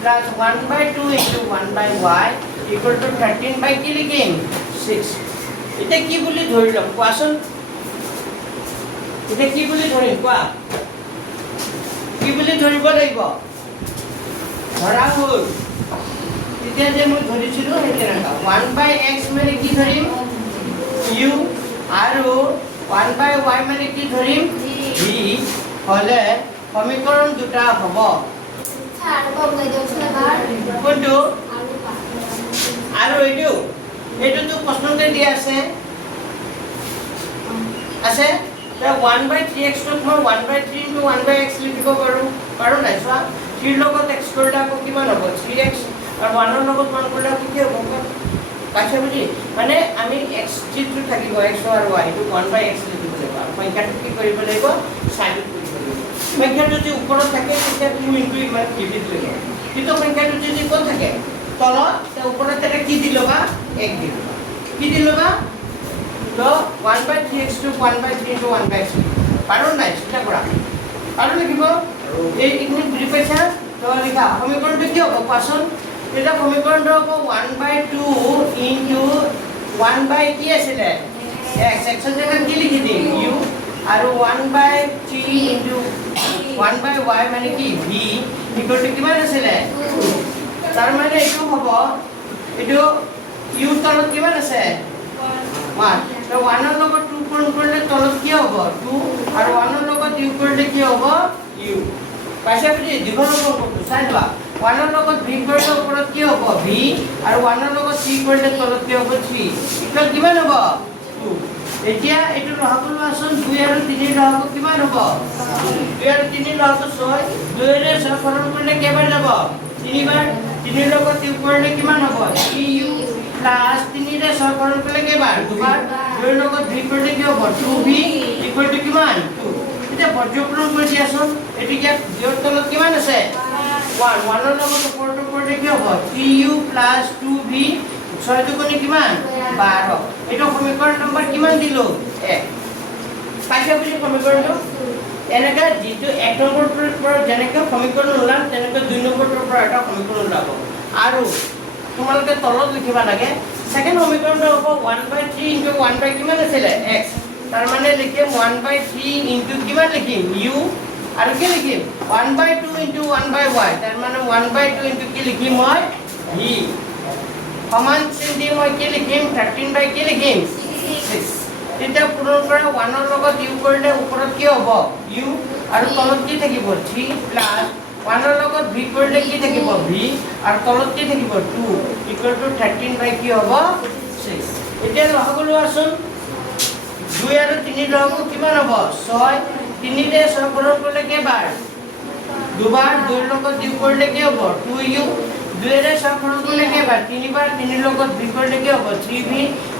plus 1/2 into 1/y equal to 13 by কি লিখিম 6 এটা কি বুলি ধৰি লম কোৱাচোন এটা কি বুলি ধৰিম কোৱা কি বুলি ধৰিব লাগিব ধৰা হ'ল তেতিয়া যে মই ধৰিছিলোঁ সেই তেনেকুৱা 1/x মানে কি ধৰিম u আৰু 1/y মানে কি ধৰিম v হলে সমীকৰণ দুটা হ'ব কোনটো আৰু এইটো প্ৰশ্নতে দিয়া আছে আছে 1/3x টোক মই 1/3 into 1/x লিখিব পাৰো নাই চোৱা 3 লগত x কৰিলে আকৌ কিমান হ'ব 3x আৰু 1 ৰ লগত 1 কৰিলে আকৌ কি হ'ব পাইছে বুজি মানে আমি x টো থাকিব x আৰু y টো 1/x লিখিব লাগিব আৰু সংখ্যাটো কি কৰিব লাগিব সাইডত কৰিব লাগিব সংখ্যাটো যদি ওপৰত থাকে তেতিয়া 2 into ইমান ডিভিড লাগিব কিন্তু সংখ্যাটো যদি ক'ত থাকে তলত তে ওপৰত এটা কি দি লবা 1 দি লবা কি দি লবা তো 1/3x টো 1/3 into 1/x পাৰো নাই চিন্তা কৰা আৰু লিখিব এই ইখিনি বুজি পাইছা তো লিখা সমীকৰণটো কি হ'ব কোৱাচোন এটা সমীকৰণটো হ'ব 1/2 into 1 কি আছিলে x x ৰ জেগাত কি লিখি দিম u আৰু 1/3 into 1/y মানে কি v ইকুৱেল টু কিমান আছিলে তাৰ মানে এইটো হ'ব এইটো u তলত কিমান আছে 1 তো 1 ৰ লগত 2 পূৰণ কৰিলে তলত কি হ'ব 2 আৰু 1 ৰ লগত u কৰিলে কি হ'ব u পাইছা বুজি দীঘলৰ কোনটো চাই লোৱা 1 ৰ লগত v কৰিলে ওপৰত কি হ'ব v আৰু 1 ৰ লগত c কৰিলে তলত কি হ'ব 3 ইকুৱেল কিমান হ'ব 2 এতিয়া এইটো লহাব লোৱাচোন 2 আৰু 3 লহাব কিমান হ'ব 2 আৰু 3 লহাব 6 2 ৰে 6 সৰল কৰিলে কেইবাৰ যাব 3 বাৰ 3 ৰ লগত u কৰিলে কিমান হ'ব 3u প্লাস 3 ৰে 6 সৰল কৰিলে কেইবাৰ দুবাৰ 2 ৰ লগত v কৰিলে কি হ'ব 2v ইকুৱেল টু কিমান 2 এতিয়া বৰ্গপূৰণ কৰি দিয়াচোন এটো কি জোৰ তলত কিমান আছে 1 1 ৰ লগত ওপৰটো কৰিলে কি হ'ব 3u প্লাস 2v 6 দুগুণে কিমান 12 এটা সমীকৰণ নম্বৰ কিমান দিলো 1 পাইছা বুজি সমীকৰণটো এনেকা যেটো 1 নম্বৰৰ পৰা যেনেকৈ সমীকৰণ ওলাম তেনেকৈ 2 নম্বৰৰ পৰা এটা সমীকৰণ ওলাব আৰু তোমালোকে তলত লিখিবা লাগে সেকেন্ড সমীকৰণটো হ'ব 1/3 into 1 কিমান আছিল x তাৰ মানে লিখিম 1/3 into কিমান লিখিম u আৰু কি লিখিম 1/2 into 1/y তাৰ মানে 1/2 into কি লিখিম মই v সমান চিন দি মই কি লিখিম 13 by কি লিখিম 6 তেতিয়া পূৰণ কৰা 1 ৰ লগত u কৰিলে ওপৰত কি হ'ব u আৰু তলত কি থাকিব 3 প্লাস 1 ৰ লগত v কৰিলে কি থাকিব v আৰু তলত কি থাকিব 2 ইকুৱেল টু 13 by কি হ'ব 6 এতিয়া লহাব লোৱাচোন 2 আৰু 3 লহাব কিমান হ'ব 6 3 ৰে 6 পূৰণ কৰিলে কেইবাৰ দুবাৰ 2 ৰ লগত u কৰিলে কি হ'ব 2u 2 ৰে 6 পূৰণ কৰিলে কেইবাৰ 3 বাৰ 3 ৰ লগত v কৰিলে কি হ'ব 3v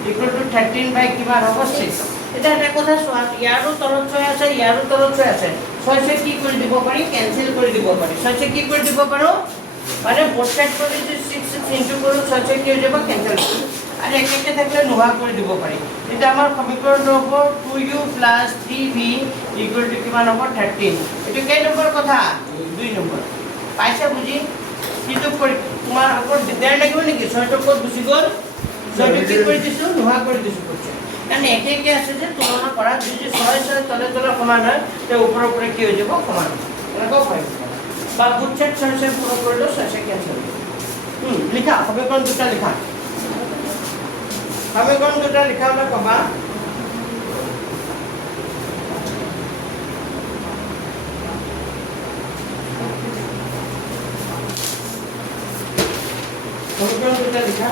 ইকুৱেল টু 13 by কিমান হ'ব 6 এটা এটা কথা চোৱা ইয়াৰো তলত 6 আছে ইয়াৰো তলত 6 আছে 6 ছে কি কৰি দিব পাৰি কেনসেল কৰি দিব পাৰি 6 ছে কি কৰি দিব পাৰো মানে বোথ সাইড কৰি 6 ইনটু কৰি 6 ছে কি হৈ যাব কেনসেল আৰু একেকে থাকলে নোহা কৰি দিব পাৰি এটা আমাৰ সমীকৰণটো হ'ব 2u 3v ইকুৱেল টু কিমান হ'ব 13 এটো কেই নম্বৰ কথা 2 নম্বৰ পাইছা বুজি কিটো কৰি তোমাৰ আকৌ দিগদাৰ লাগিব নেকি 6 টো ক'ত গুচি গ'ল 6 টো কি কৰি দিছো নোহা কৰি দিছো কাৰণ একে আছে যে তুলনা কৰা যদি 6 তলে তলে সমান হয় তে ওপৰ ওপৰে কি হৈ যাব সমান এনেকৈ হয় বা বুটছেট 6 পুৰো কৰিলো 6 কেনসেল লিখা সমীকৰণ দুটা লিখা সমীকৰণ দুটা লিখা হলে কবা সমীকৰণ দুটা লিখা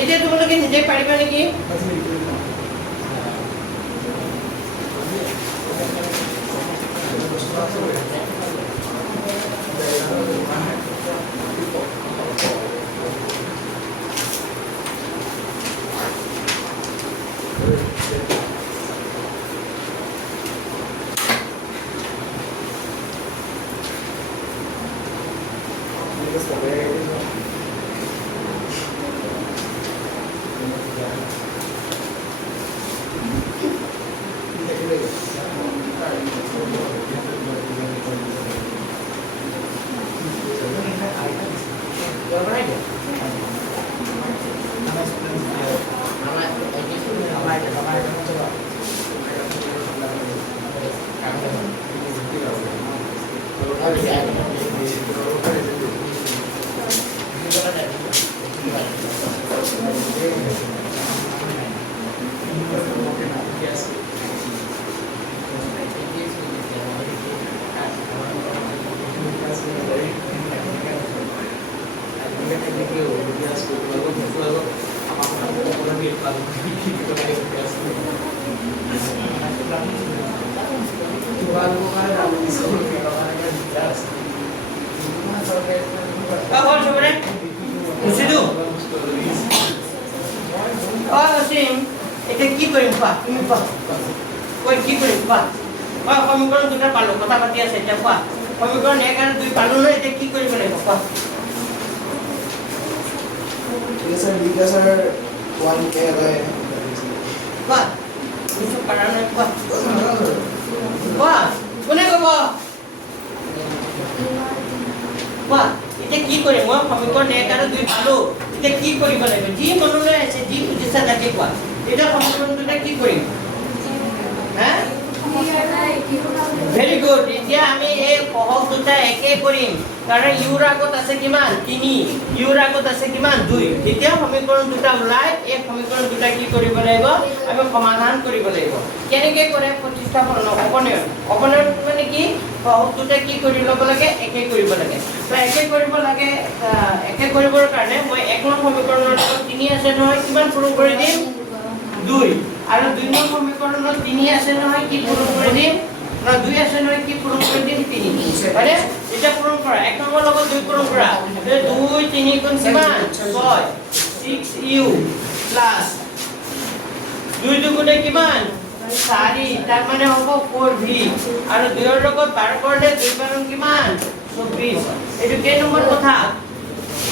এতিয়া তোমালোকে নিজে পাৰিবা নেকি Hol sobre. Usidu. Osim. এটা কি কৰিম কোৱা তুমি কোৱা কৈ কি কৰিম কোৱা সমীকৰণ দুটা পালো কথা পাতি আছে এতিয়া কোৱা সমীকৰণ 1 আৰু 2 পালো ন এতিয়া কি কৰিব লাগিব কোৱা Yes sir, because sir 1k है কোৱা কিছু পাৰা নাই কোৱা কোৱা কোনে ক'ব কোৱা এতিয়া কি কৰিম মই সমীকৰণ 1 আৰু 2 পালো এতিয়া কি কৰিব লাগিব যি মনলৈ আছে যি বুজিছা তাকে কোৱা এটা সমীকৰণ দুটা কি কৰিম হ্যাঁ ভেৰি গুড এতিয়া আমি এই সহগ দুটা একে কৰিম কাৰণ ইউৰ আগত আছে কিমান 3 ইউৰ আগত আছে কিমান 2 এতিয়া সমীকৰণ দুটা ওলাই এই সমীকৰণ দুটা কি কৰিব লাগিব আমি সমাধান কৰিব লাগিব কেনেকৈ কৰে প্ৰতিস্থাপন অপনয়ন মানে কি সহগ দুটা কি কৰি ল'ব লাগে একে কৰিব লাগে তো একে কৰিব লাগে একে কৰিবৰ কাৰণে মই এক নং সমীকৰণৰ লগত 3 আছে নহয় কিমান পূৰণ কৰি দিম 2 আৰু 2 নং সমীকৰণত 3 আছে নহয় কি পূৰণ কৰি দিম না 2 আছে নহয় কি পূৰণ কৰি দিম 3 মানে এটা পূৰণ কৰা 1 নম্বৰ লগত 2 পূৰণ কৰা 2 3 গুণ কিমান 6 6u প্লাস 2 দুগুণে কিমান 4 তাৰ মানে হ'ব 4v আৰু 2 ৰ লগত 12 কৰিলে 2 বাৰ কিমান 24 এইটো কেই নম্বৰ কথা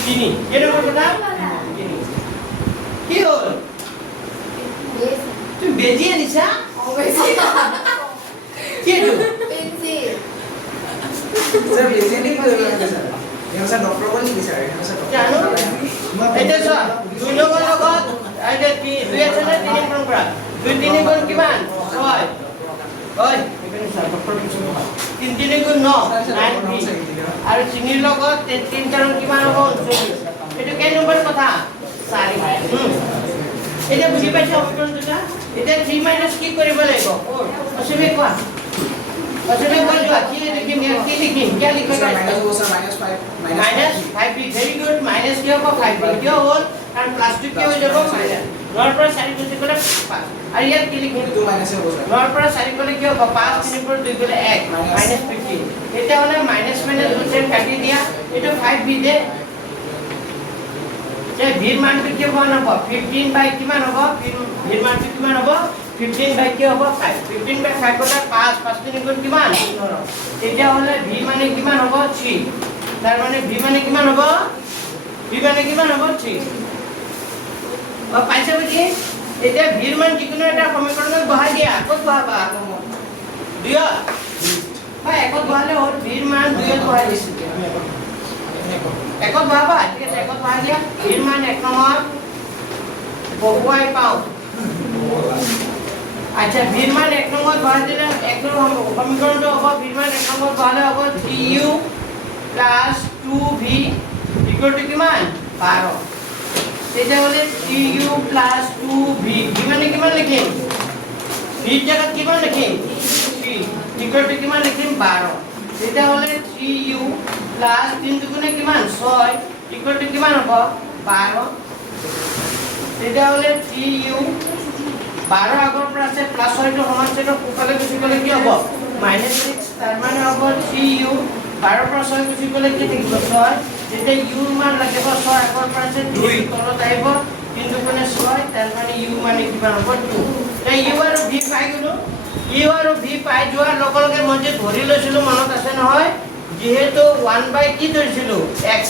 3 কেই নম্বৰ কথা 3 কি হ'ল তুমি বেজি আনিছা কি হ'ল sir बेचे नहीं कर रहे सर यहाँ से डॉक्टर को नहीं सर यहाँ से জানো এটা চোৱা 2 নম্বৰ লগত আইডা 2 আছে না 3 পূৰণ কৰা 2 3 গুণ কিমান 6 ঐ এখানে স্যাৰ ডক্টৰ কিছু 3 3 গুণ 9 9 আৰু 3 ৰ লগত 3 কাৰণ কিমান হ'ব 24 এটা কেই নম্বৰ কথা 4 এটা বুজি পাইছা সমীকৰণ দুটা এটা 3 কি কৰিব লাগিব 4 অসীমে কোৱা অসীমে কৈ যোৱা কি লিখিম কি লিখিম কি লিখিম माइनस वो sir minus 5 5b very good minus কি হ'ব 5b কিয় হ'ল কাৰণ প্লাস 2 কি হৈ যাব মাইনাস 9 পৰা 4 গুণ কৰিলে 5 আৰু ইয়াত কি লিখিম 2 माइनस है वो सर 9 পৰা 4 গলে কি হ'ব 5 3 পৰা 2 গলে 1 minus 15 এটা হলে মাইনাস মাইনাস দুটাই কাটি দিয়া এটা 5b দে যে ভিৰ মানটো কি হ'ব 15 বাই কিমান হ'ব ভিৰ মানটো কিমান হ'ব 15 বাই কি হ'ব 5 15 বাই 5 কটা 5 5 3 গুণ কিমান 9 এটা হলে v মানে কিমান হ'ব 3 তাৰ মানে v মানে কিমান হ'ব 3 পাইছে বুজি এতিয়া ভিৰ মান যিকোনো এটা সমীকৰণত বহাই দিয়া ক'ত বহাবা 2 বা একত বহালে হ'ল ভিৰ মান 2 ত বহাই দিছো একত বহাবা ঠিক আছে একত বহাই দিয়া ভিৰ মান 1 নম্বৰ বহুৱাই পাও আচ্ছা ভিৰ মান 1 নম্বৰ বহাই দিলে 1 নম্বৰ সমীকৰণটো হ'ব ভিৰ মান 1 নম্বৰ বহালে হ'ব 3u 2v কিমান 12 এটা হলে 3u 2v মানে কিমান লিখিম v জায়গা কিমান লিখিম 3 কিমান লিখিম 12 এটা হলে 3u 3 দুগুণে কিমান 6 কিমান হ'ব 12 এটা হলে 3u 12 আগৰ পৰা আছে প্লাস 6 টো সমান আছে তো কোফালে গুচি গলে কি হ'ব -6 তাৰ মানে হ'ব 3u 12 পৰা 6 গুচি গলে কি থাকিব 6 যেটা u মান লাগিব 6 আগৰ পৰা আছে 2 তলত আহিব কিন্তু কোনে 6 তাৰ মানে u মানে কিমান হ'ব 2 তে u আৰু v পাই গলো u আৰু v পাই যোৱাৰ লগে লগে মই যে ধৰি লৈছিলো মনত আছে নহয় যেহেতু 1 বাই কি ধৰিছিলো x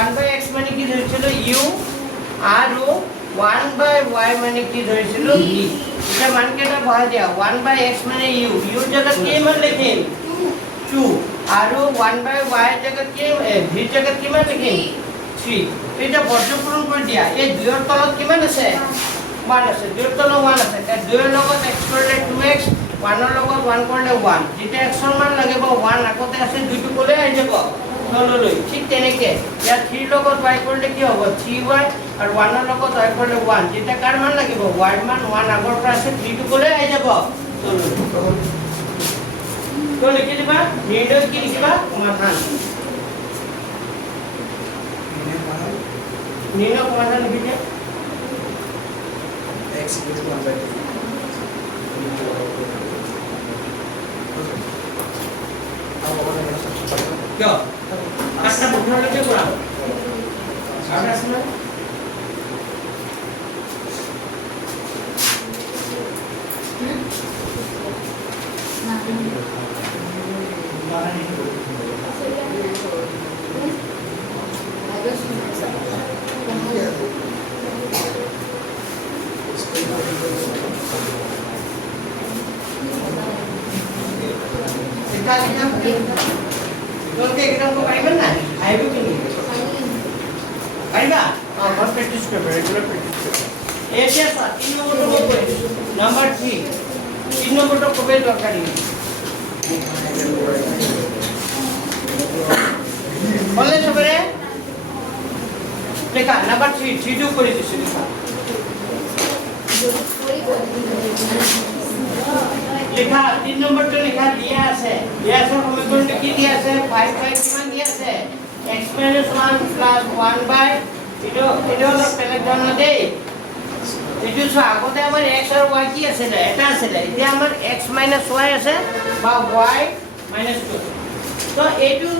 1 বাই x মানে কি ধৰিছিলো u আৰু 1 বাই y মানে কি ধৰিছিলো v এটা মান কেটা বহাই দিয়া 1 বাই x মানে u u জায়গা কি মান লিখিম 2 আৰু 1 বাই y জায়গা কি v জায়গা কিমান লিখিম 3 এটা বৰ্গ পূৰণ কৰি দিয়া এই 2 ৰ তলত কিমান আছে 1 আছে 2 ৰ তলত 1 আছে তে 2 ৰ লগত x কৰিলে 2x 1 ৰ লগত 1 কৰিলে 1 যেটা x ৰ মান লাগিব 1 আগতে আছে 2 টো ক'লে আহি যাব তললৈ ঠিক তেনেকৈ ইয়াত 3 লগত y কৰিলে কি হ'ব 3y আৰু 1 ৰ লগত y কৰিলে 1 তেতিয়া কাৰ মান লাগিব y ৰ মান 1 আগৰ পৰা আছে 3 টো গ'লে আহি যাব তললৈ তো লিখি দিবা নিৰ্ণয় কি লিখিবা সমাধান নিৰ্ণয় সমাধান লিখি দিয়া x equal to 1 by 2 কিয় আচ্ছা বুঝালৈকে কৰা আৰু আছে না তোমালোকে একদম পাৰিবা নাই আহিব কিন্তু পাৰিবা ঘৰত প্ৰেক্টিছ কৰিবা ৰেগুলাৰ প্ৰেক্টিছ কৰিবা এতিয়া চোৱা 3 নম্বৰটো মই কৈ দিছোঁ নাম্বাৰ 3 3 নম্বৰটো খুবেই দৰকাৰী বললে সবরে লেখা নাম্বার 3 3 টো করে দিছি লেখা লেখা 3 নম্বরটো লেখা দিয়া আছে সমীকরণটো কি দিয়া আছে 5 বাই কিমান দিয়া আছে x - 1 1 বাই এটা হলো পেলেট ধৰণৰ দেই এটো সো আগতে আমাৰ x আৰু y কি আছে এটা আছে এতিয়া আমাৰ x - y আছে বা y - 2 তো এটো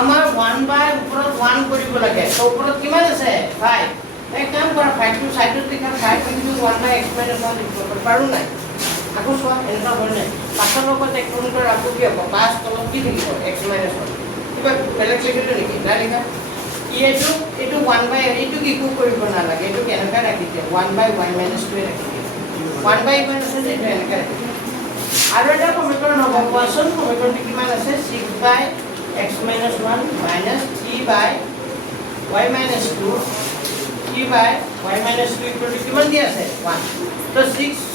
আমাৰ 1 বাই ওপৰত 1 কৰিব লাগে তো ওপৰত কিমান আছে 5 এক কাম কৰা 5 টো সাইডত লিখা 5 ইনটু 1 বাই x - 1 লিখিব পাৰো নাই আকৌ চোৱা এনেকা হয় নাই পাছৰ লগত এক গুণ কৰি আকৌ কি হ'ব 5 তলত কি লিখিব x - 1 কিবা বেলেগ লিখিলো নেকি না লিখা এটো 1 বাই এটো কি কো কৰিব নালাগে এটো কেনেকা ৰাখিছে 1 বাই y - 2 ৰাখিছে 1 বাই y - 2 এটো এনেকা ৰাখিছে আৰু এটা সমীকৰণ হ'ব কোৱাচোন সমীকৰণটো কিমান আছে 6 বাই x - 1 minus 3 by y - 2 3 by y - 2 equal to কিমান দিয়া আছে 1 তো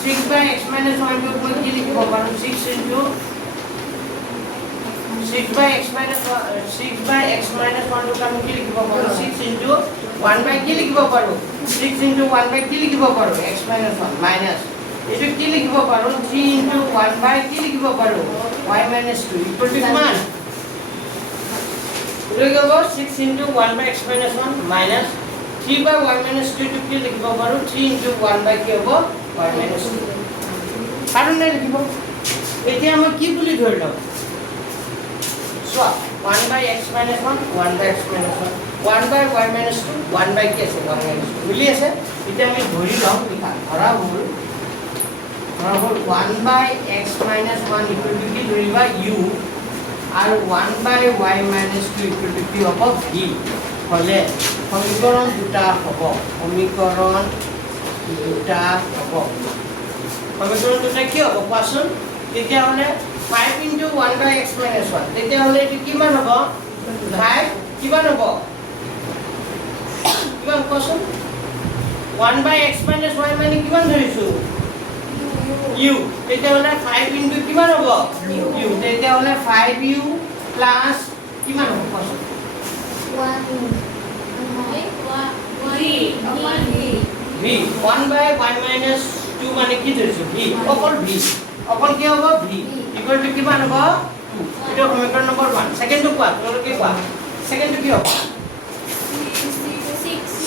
6 by x - 1 টো মই কি লিখিব পাৰো 6 into 6 by x - 1 টো আমি কি লিখিব পাৰো 6 into 1 by কি লিখিব পাৰো 6 into 1 by কি লিখিব পাৰো x - 1 minus এটো কি লিখিব পাৰো 3 into 1 by কি লিখিব পাৰো y - 2 equal to কিমান লৈ গব 6 into 1 by x - 1 minus 3 by y - 2 টো কি লিখিব পাৰো 3 into 1 by কি হ'ব y - 2 কাৰণ নাই লিখিব এতিয়া আমি কি বুলি ধৰি লম so 1 by x - 1 1 by x - 1 1 by y - 2 1 by কি আছে 1 - 2 বুলি আছে এতিয়া আমি ধৰি লম লিখা ধৰা হ'ল 1 by x - 1 equal to কি ধৰিবা u আৰু 1 by y - 2 equal to কি হ'ব v হলে সমীকৰণ দুটা হ'ব সমীকৰণ দুটা কি হ'ব কোৱাচোন তেতিয়া হলে 5 into 1 by x - 1 তেতিয়া হলে এটো কিমান হ'ব 5 কিমান হ'ব কিমান কোৱাচন 1 by x - y মানে কিমান ধৰিছো u তেতিয়া হলে 5 into কিমান হ'ব u তেতিয়া হলে 5u plus কিমান হ'ব কোৱাচোন 1 v 1 by y - 2 মানে কি ধৰিছো v অকল কি হ'ব v equal to কিমান হ'ব 2 এটা সমীকৰণ নম্বৰ 1 সেকেন্ডটো কোৱা তোমালোকে কোৱা সেকেন্ডটো কি হ'ব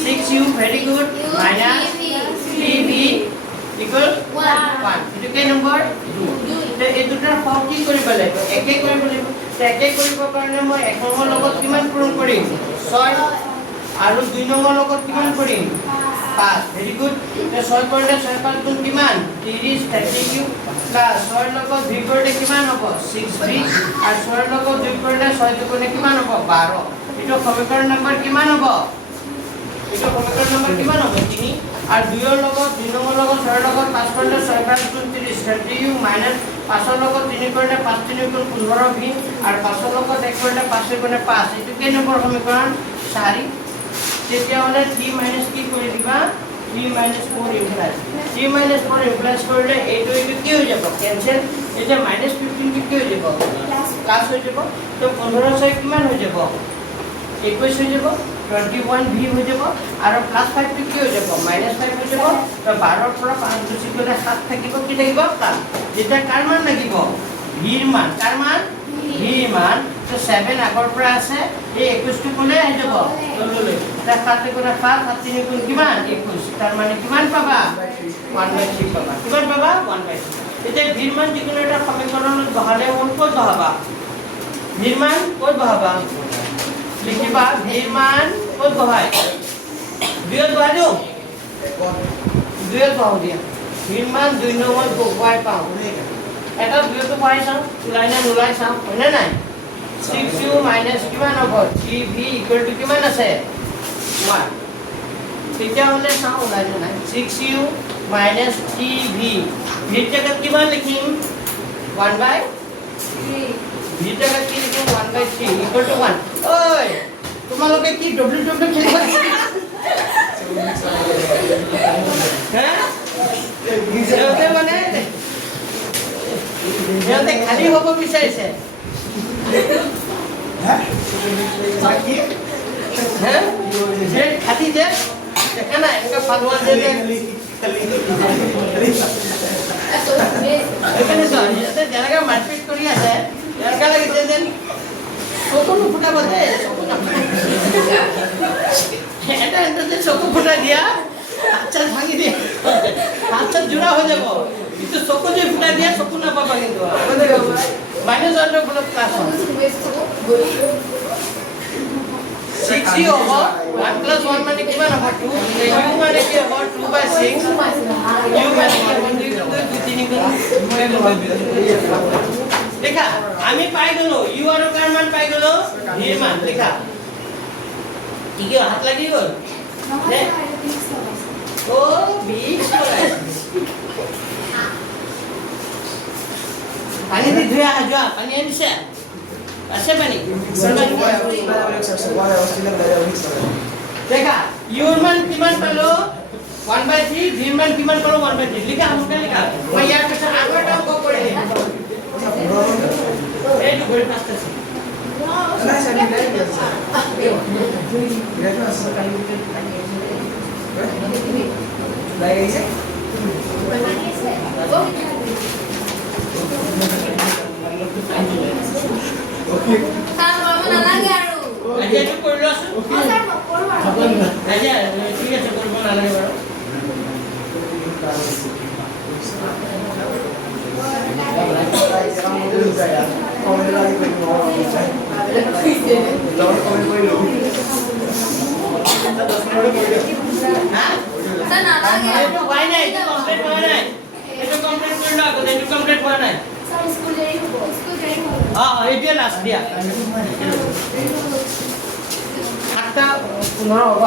6u very good minus 3v equal 1 এটো কি নম্বৰ 2 তে এই দুটাৰ ফল কি কৰিব লাগিব একে কৰিব লাগিব তে একে কৰিবৰ কাৰণে মই 1 নম্বৰ লগত কিমান পূৰণ কৰিম 6 আৰু 2 নম্বৰ লগত কিমান কৰিম 5 very good তে 6 কৰিলে 6 5 গুণ কিমান 30 30u প্লাস 6 লগত 2 কৰিলে কিমান হ'ব 6v আৰু 6 লগত 2 কৰিলে 6 দুগুণে কিমান হ'ব 12 এটো সমীকৰণ নম্বৰ কিমান হ'ব এটো সমীকৰণ নম্বৰ কিমান হ'ব 3 আৰু 2 ৰ লগত 2 নম্বৰ লগত 6 ৰ লগত 5 কৰিলে 6 5 গুণ 30 30u minus 5 ৰ লগত 3 কৰিলে 5 3 গুণ 15v আৰু 5 ৰ লগত 1 কৰিলে 5 গুণে 5 এটো কি নম্বৰ সমীকৰণ 4 তেতিয়া হলে 3 minus কি কৰি দিবা 3 minus 4 ইমপ্লাস 3 minus 4 ইমপ্লাস কৰিলে এইটো কি হৈ যাব ক্যান্সেল এটা -15 কি হৈ যাব প্লাস হৈ যাব তো 15 6 কিমান হৈ যাব 21 হৈ যাব 21 ভি হৈ যাব আৰু প্লাস 5 টো কি হৈ যাব মাইনাস 5 হৈ যাব তো 12 ৰ পৰা 5 গুচি গলে 7 থাকিব কি থাকিব প্লাস যেটা কাৰ মান লাগিব ভিৰ মান কাৰ মান ভিৰ মান তো 7 আগৰ পৰা আছে এই 21 টো কোনে আহি যাব তললৈ এটা 7 গুণা 5 7 3 গুণ কিমান 21 তাৰ মানে কিমান পাবা 1/3 পাবা কিমান পাবা 1/3 এতিয়া ভিৰ মান যিকোনো এটা সমীকৰণত বহালে কোন ক'ত বহাবা ভিৰ মান ক'ত বহাবা লিখিবা ভিৰ মান ক'ত বহাই দুইত বহাই দিও দুইত বহাও দিয়া ভিৰ মান 2 নম্বৰ বহাই পাও এটা দুইত বহাই চাও ওলাই না নোলাই চাও হয়নে নাই 6u মাইনাস কিমান হ'ব 3v ইকুৱেল টু কিমান আছে 1 তেতিয়া হলে চাও ওলাই না নাই 6u মাইনাস 3v ভিৰ জায়গাত কিমান লিখিম 1/3 ভিৰ জায়গাত কি লিখিম 1/3 ইকুৱেল টু 1 ওই তোমালোকে কি ডব্লিউ খেলিবা হ্যাঁ যেতে মানে যেতে খালি হ'ব বিচাৰিছে হ্যাঁ যে খালি যে দেখা না এনেকা পালোৱা যে এখানে তো যেতে জায়গা মাৰপিট কৰি আছে এনেকা লাগিছে যেন চকু ফুটাব দে চকু না এটা যে চকু ফুটা দিয়া আচ্ছা ভাঙি দিয়া আচ্ছা জোড়া হৈ যাব কিন্তু চকু যে ফুটা দিয়া চকু না পাবা কিন্তু minus 1 plus plus 6 over 1 plus 1 মানে কিমান হ'ব 2 u মানে কি হ'ব 2/6 u মানে কি হ'ব 2 গুণ দেখা আমি পাই গলো u আৰু কাৰ মান পাই গলো v মান দেখা কি কি হাত লাগি গল ও 20 পানী দি ধুয়া যোৱা পানী আনিছে আছে পানী দেখা u মান কিমান পালো 1/3 v মান কিমান পালো 1/3 লিখা हमका লিখা মই ইয়াৰ পিছত আগৰ টাইম ক কৰি দিম এইটো কৰি ফাস্ট আছে এইটো কৰি লছো আচ্ছা ঠিক আছে কৰিব নালাগে বাৰু এইটো হোৱাই নাই এইটো কমপ্লিট হোৱা নাই এইটো কমপ্লিট কৰি লোৱা আগতে এইটো কমপ্লিট হোৱা নাই এইটোৱে লাষ্ট দিয়া 7:15 হ'ব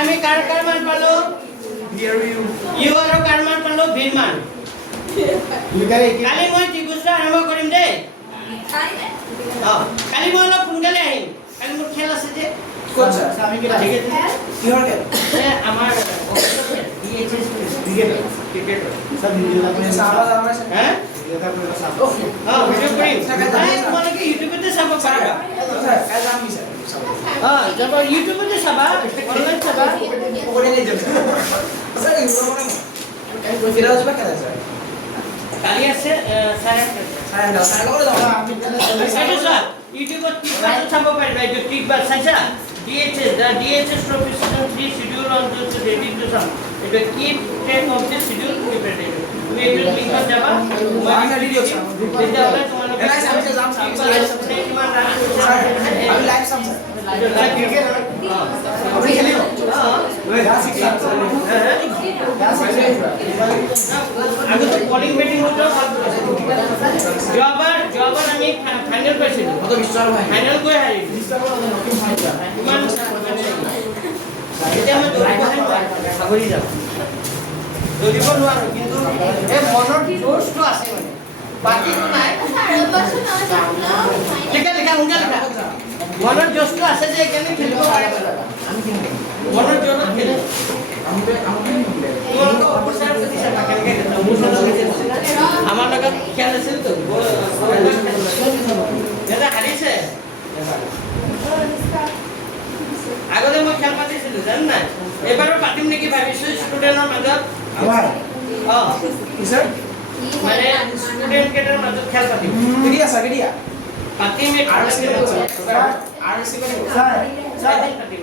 আমি কাৰ কাৰ মান পালো ইউ আৰু কাৰ মান পালো ভিৰ মান কালি মই ত্ৰিভুজটো আৰম্ভ কৰিম দেই কালি মই অলপ সোনকালে আহিম কালি মোৰ খেল আছে যে আমাৰ ক্ৰিকেট সব ভিডিও হ্যাঁ ভিডিও কৰিম তোমালোকে ইউটিউবতে চাব পাৰিবা যাব ইউটিউবতে চাবা অনলাইন চাবা কালি আছে ইউটিউবত চাব পাৰিবা এইটো টিকবাৰ চাইছা DHS, the DHS Professional 3 schedule on the ready to some. It will keep track of the schedule prepared. We will link on Java. One video. With the other one. I will like some. Like cricket. I was calling meeting with the Jobber আমি final পাইছিলো কত বিশ্বাস ভাই final কই হাৰি ইমান এতিয়া আমি দৌৰিব যাব দৌৰিব নোৱাৰো কিন্তু এই মনৰ জোৰটো আছে মানে বাকিটো নাই লিখা মনৰ জোৰটো আছে যে কেনে খেলিব পাৰে আমি মনৰ জোৰত খেলিব তোমালোকে অপচাৰ কৰিছা না কেনেকৈ আমাৰ লগত খেল আছিল তো দাদা হাৰিছে আগতে মই খেল পাতিছিলোঁ জান নাই এবাৰো পাতিম নেকি ভাবিছোঁ ষ্টুডেণ্টৰ মাজত আমাৰ অঁ কি স্যাৰ মানে ষ্টুডেণ্ট কেইটাৰ মাজত খেল পাতিম কেতিয়া পাতিম এই আৰ খেল সি স্যাৰ পাতিম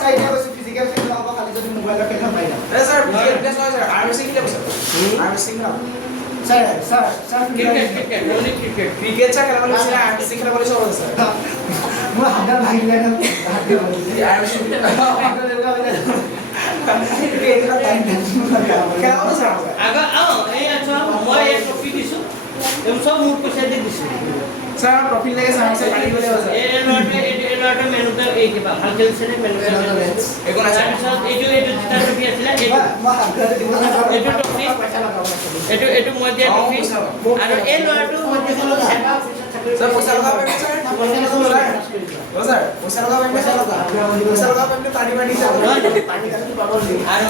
সাইডে বসে ফিজিক্যাল খেলা হ'ব খালি যদি মোবাইলৰ খেলা পাই যাম স্যাৰ প্লেস হয় স্যাৰ আৰ সি কিটা বসে আৰ সি না sir cricket only cricket cricket চা খেলা বলে স্যার আর সি খেলা বলে সব স্যার মই হাত ভাঙিলে না হাত দিয়ে আর সি খেলা বলে স্যার আগৰ এই আছো মই এক ট্ৰফি দিছোঁ এই চব মোৰ পইচা দি দিছোঁ স্যাৰ প্ৰফিল লাগে স্যাৰ সে পানি বলে স্যাৰ এই লৰাটোৱে মেনুতে এই কিবা ভাল খেলিছিলে মেনুতে একো নাই তাৰপিছত এইটো দুটা ট্ৰফি আছিলে এইটো ট্ৰফি এইটো মই দিয়া ট্ৰফি আৰু এই ল'ৰাটো মই দিছিলোঁ চেবা অফিচত চাকৰি স্যাৰ পয়সা লগাব পাৰবে স্যাৰ স্যাৰ পয়সা লগাব পাৰবে পয়সা লগাব পাৰবে পানি পানি স্যাৰ আৰু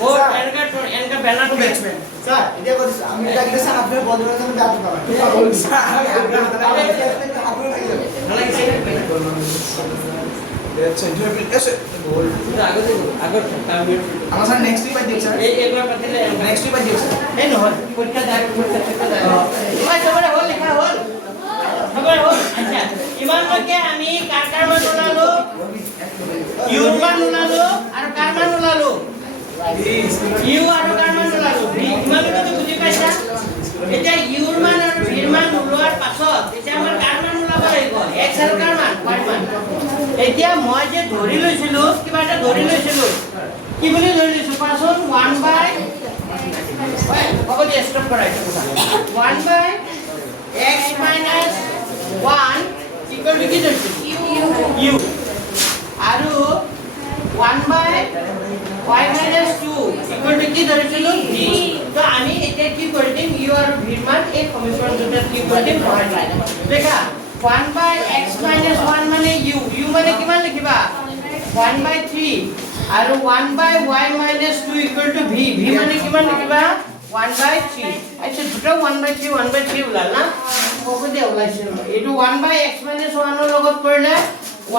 মোৰ এনেকা বেনাৰটো ব্যাটসম্যান স্যার এটা কইছ আমি এটা কি স্যার আপনার বদলের জন্য ব্যাট পাবেন স্যার আপনি ভাই যাবে নালাগিছে আচ্ছা ইন্টারভিউ এসে গোল আগত আমার স্যার নেক্সট উইক বাই দিক স্যার এইবাৰ পাতিলে নেক্সট উইক বাই দিক স্যাৰ এই নহয় পৰীক্ষা যায় চবৰে হ'ল লিখা হ'ল চবৰে হ'ল আচ্ছা ইমানলৈকে আমি কাৰ মান ওলালো ইউৰ মান ওলালো আৰু কাৰ মান ওলালো ইউ আৰু কাৰ মান ওলালো ভি ইমানলৈকে বুজি পাইছা এতিয়া ইউৰ মান আৰু ভিৰ মান ওলোৱাৰ পাছত এতিয়া আমাৰ কাৰ মান ওলাব লাগিব এক্স আৰু কাৰ মান y মান এতিয়া মই যে ধৰি লৈছিলো কিবা এটা ধৰি লৈছিলো কি বুলি ধৰি লৈছো কোৱাচোন 1 বাই হ'ব দিয়া ষ্টপ কৰা এইটো কথা 1 বাই x minus 1 equal to কি ধৰিছো u আৰু 1 বাই y minus 2 equal to কি ধৰিছিলো v তো আমি এতিয়া কি কৰি দিম u আৰু v ৰ মান এই সমীকৰণ দুটাত কি কৰি দিম ভৰাই দিম দেখা 1 বাই x minus 1 মানে u মানে কিমান লিখিবা 1 বাই 3 আৰু 1 বাই y minus 2 equal to v মানে কিমান লিখিবা 1 by 3 আচ্ছা দুটো 1 by 3 1 by 3 ওলাল না কত দিয়ে ওলাইছিল এটো 1 by x minus 1 ৰ লগত কৰিলে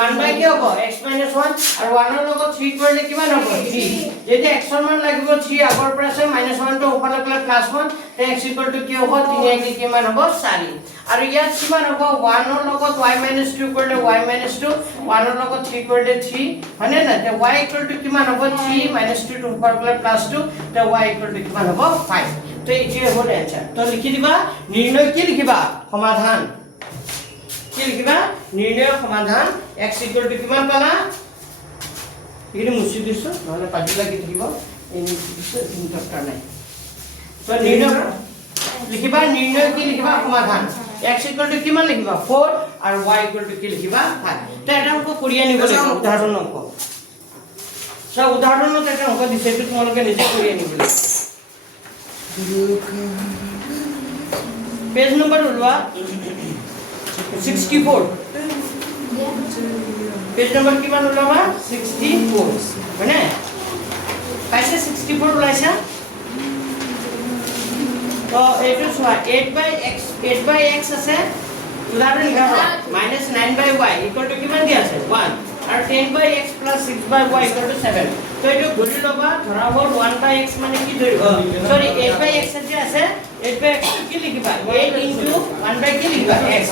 1 by কি হ'ব x minus 1 আৰু 1 ৰ লগত 3 কৰিলে কিমান হ'ব 3 যদি x ৰ মান লাগিব 3 আগৰ পৰা আছে -1 টো ওপৰলৈ গলে +1 তে x = কি হ'ব 3 কি কিমান হ'ব 4 আৰু ইয়াত কিমান হ'ব 1 ৰ লগত y - 2 কৰিলে y - 2 1 ৰ লগত 3 কৰিলে 3 হয়নে না তে y = কিমান হ'ব 3 - 2 টো ওপৰ গলে +2 তে y = কিমান হ'ব 5 তো এই হ'ল এনসার তো লিখি দিবা নির্ণয় কি লিখিবা সমাধান কি লিখিবা নির্ণয় সমাধান x = কিমান পালা এখিনি মুছি দিছো নহলে পাজি লাগি থাকিব এই মুছি দিছো চিন্তাৰ কাৰণে তো নিৰ্ণয় লিখিবা নিৰ্ণয় কি লিখিবা সমাধান x = কিমান লিখিবা 4 আৰু y = কি লিখিবা 5 তো এটা অঙ্ক কৰি আনিব লাগিব উদাহৰণ অঙ্ক সব উদাহৰণত এটা অঙ্ক দিছে তো তোমালোকে নিজে কৰি আনিব লাগিব पेज नंबर उलवा 64 पेज नंबर किमान उलवा 64 হয়নে পাইছে 64 উলাইছা তো এইটো সোয়া 8/x আছে উদাহৰণ লিখা -9/y = কিমান দি আছে 1 আৰু 10/x + 6/y = 7 তো এইটো গৰি লবা ধৰা হ'ল 1/x মানে কি ধৰিব সৰি 8/x আছে 8/x কি লিখিবা 8 * 1/, কি লিখিবা x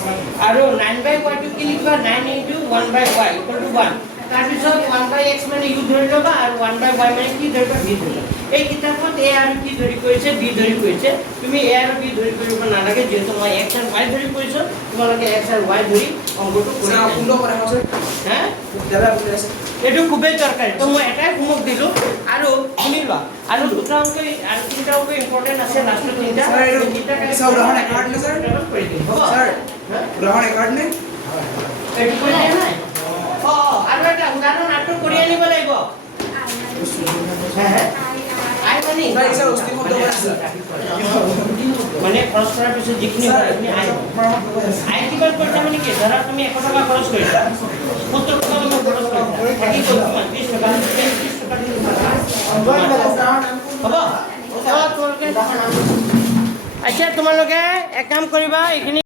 আৰু 9/y টো কি লিখিবা 9 * 1/y = 1 তাৰ পিছত 1/x মানে u ধৰি লবা আৰু 1/y মানে কি ধৰিবা v ধৰিবা এই কিতাপত a আৰু কি ধৰি কৰিছে b ধৰি কৰিছে তুমি a আৰু b ধৰি কৰিব নালাগে যেহেতু মই x আৰু y ধৰি কৰিছো তোমালোকে x আৰু y ধৰি অংকটো কৰি পুলো কৰা হৈছে হা দাদা পুলো আছে এটো খুবেই দৰকাৰী তো মই এটাই হোমৱৰ্ক দিলো আৰু শুনি লোৱা আৰু দুটা অংক আৰু তিনটা অংক ইম্পৰ্টেন্ট আছে লাষ্টৰ তিনটা তিনটা কালি স্যাৰ উদাহৰণ একাউন্ট নে স্যাৰ কৰি দিম হ'ব স্যাৰ উদাহৰণ একাউন্ট নে এটো কৰি দিয়া নাই আৰু এটা উদাহৰণ আটো কৰি আনিব লাগিব আই মানে স্যাৰ অস্তি মত কৰা আছে মানে খৰচ কৰাৰ পিছত যিখিনি হয় আপুনি আই কিমান কৰিছা মানে কি ধৰা তুমি 100 টকা খৰচ কৰিছা 70 টকা তুমি খৰচ কৰিছা থাকি গ'ল 20 টকা 30 টকা আচ্ছা তোমালোকে এক কাম কৰিবা এইখিনি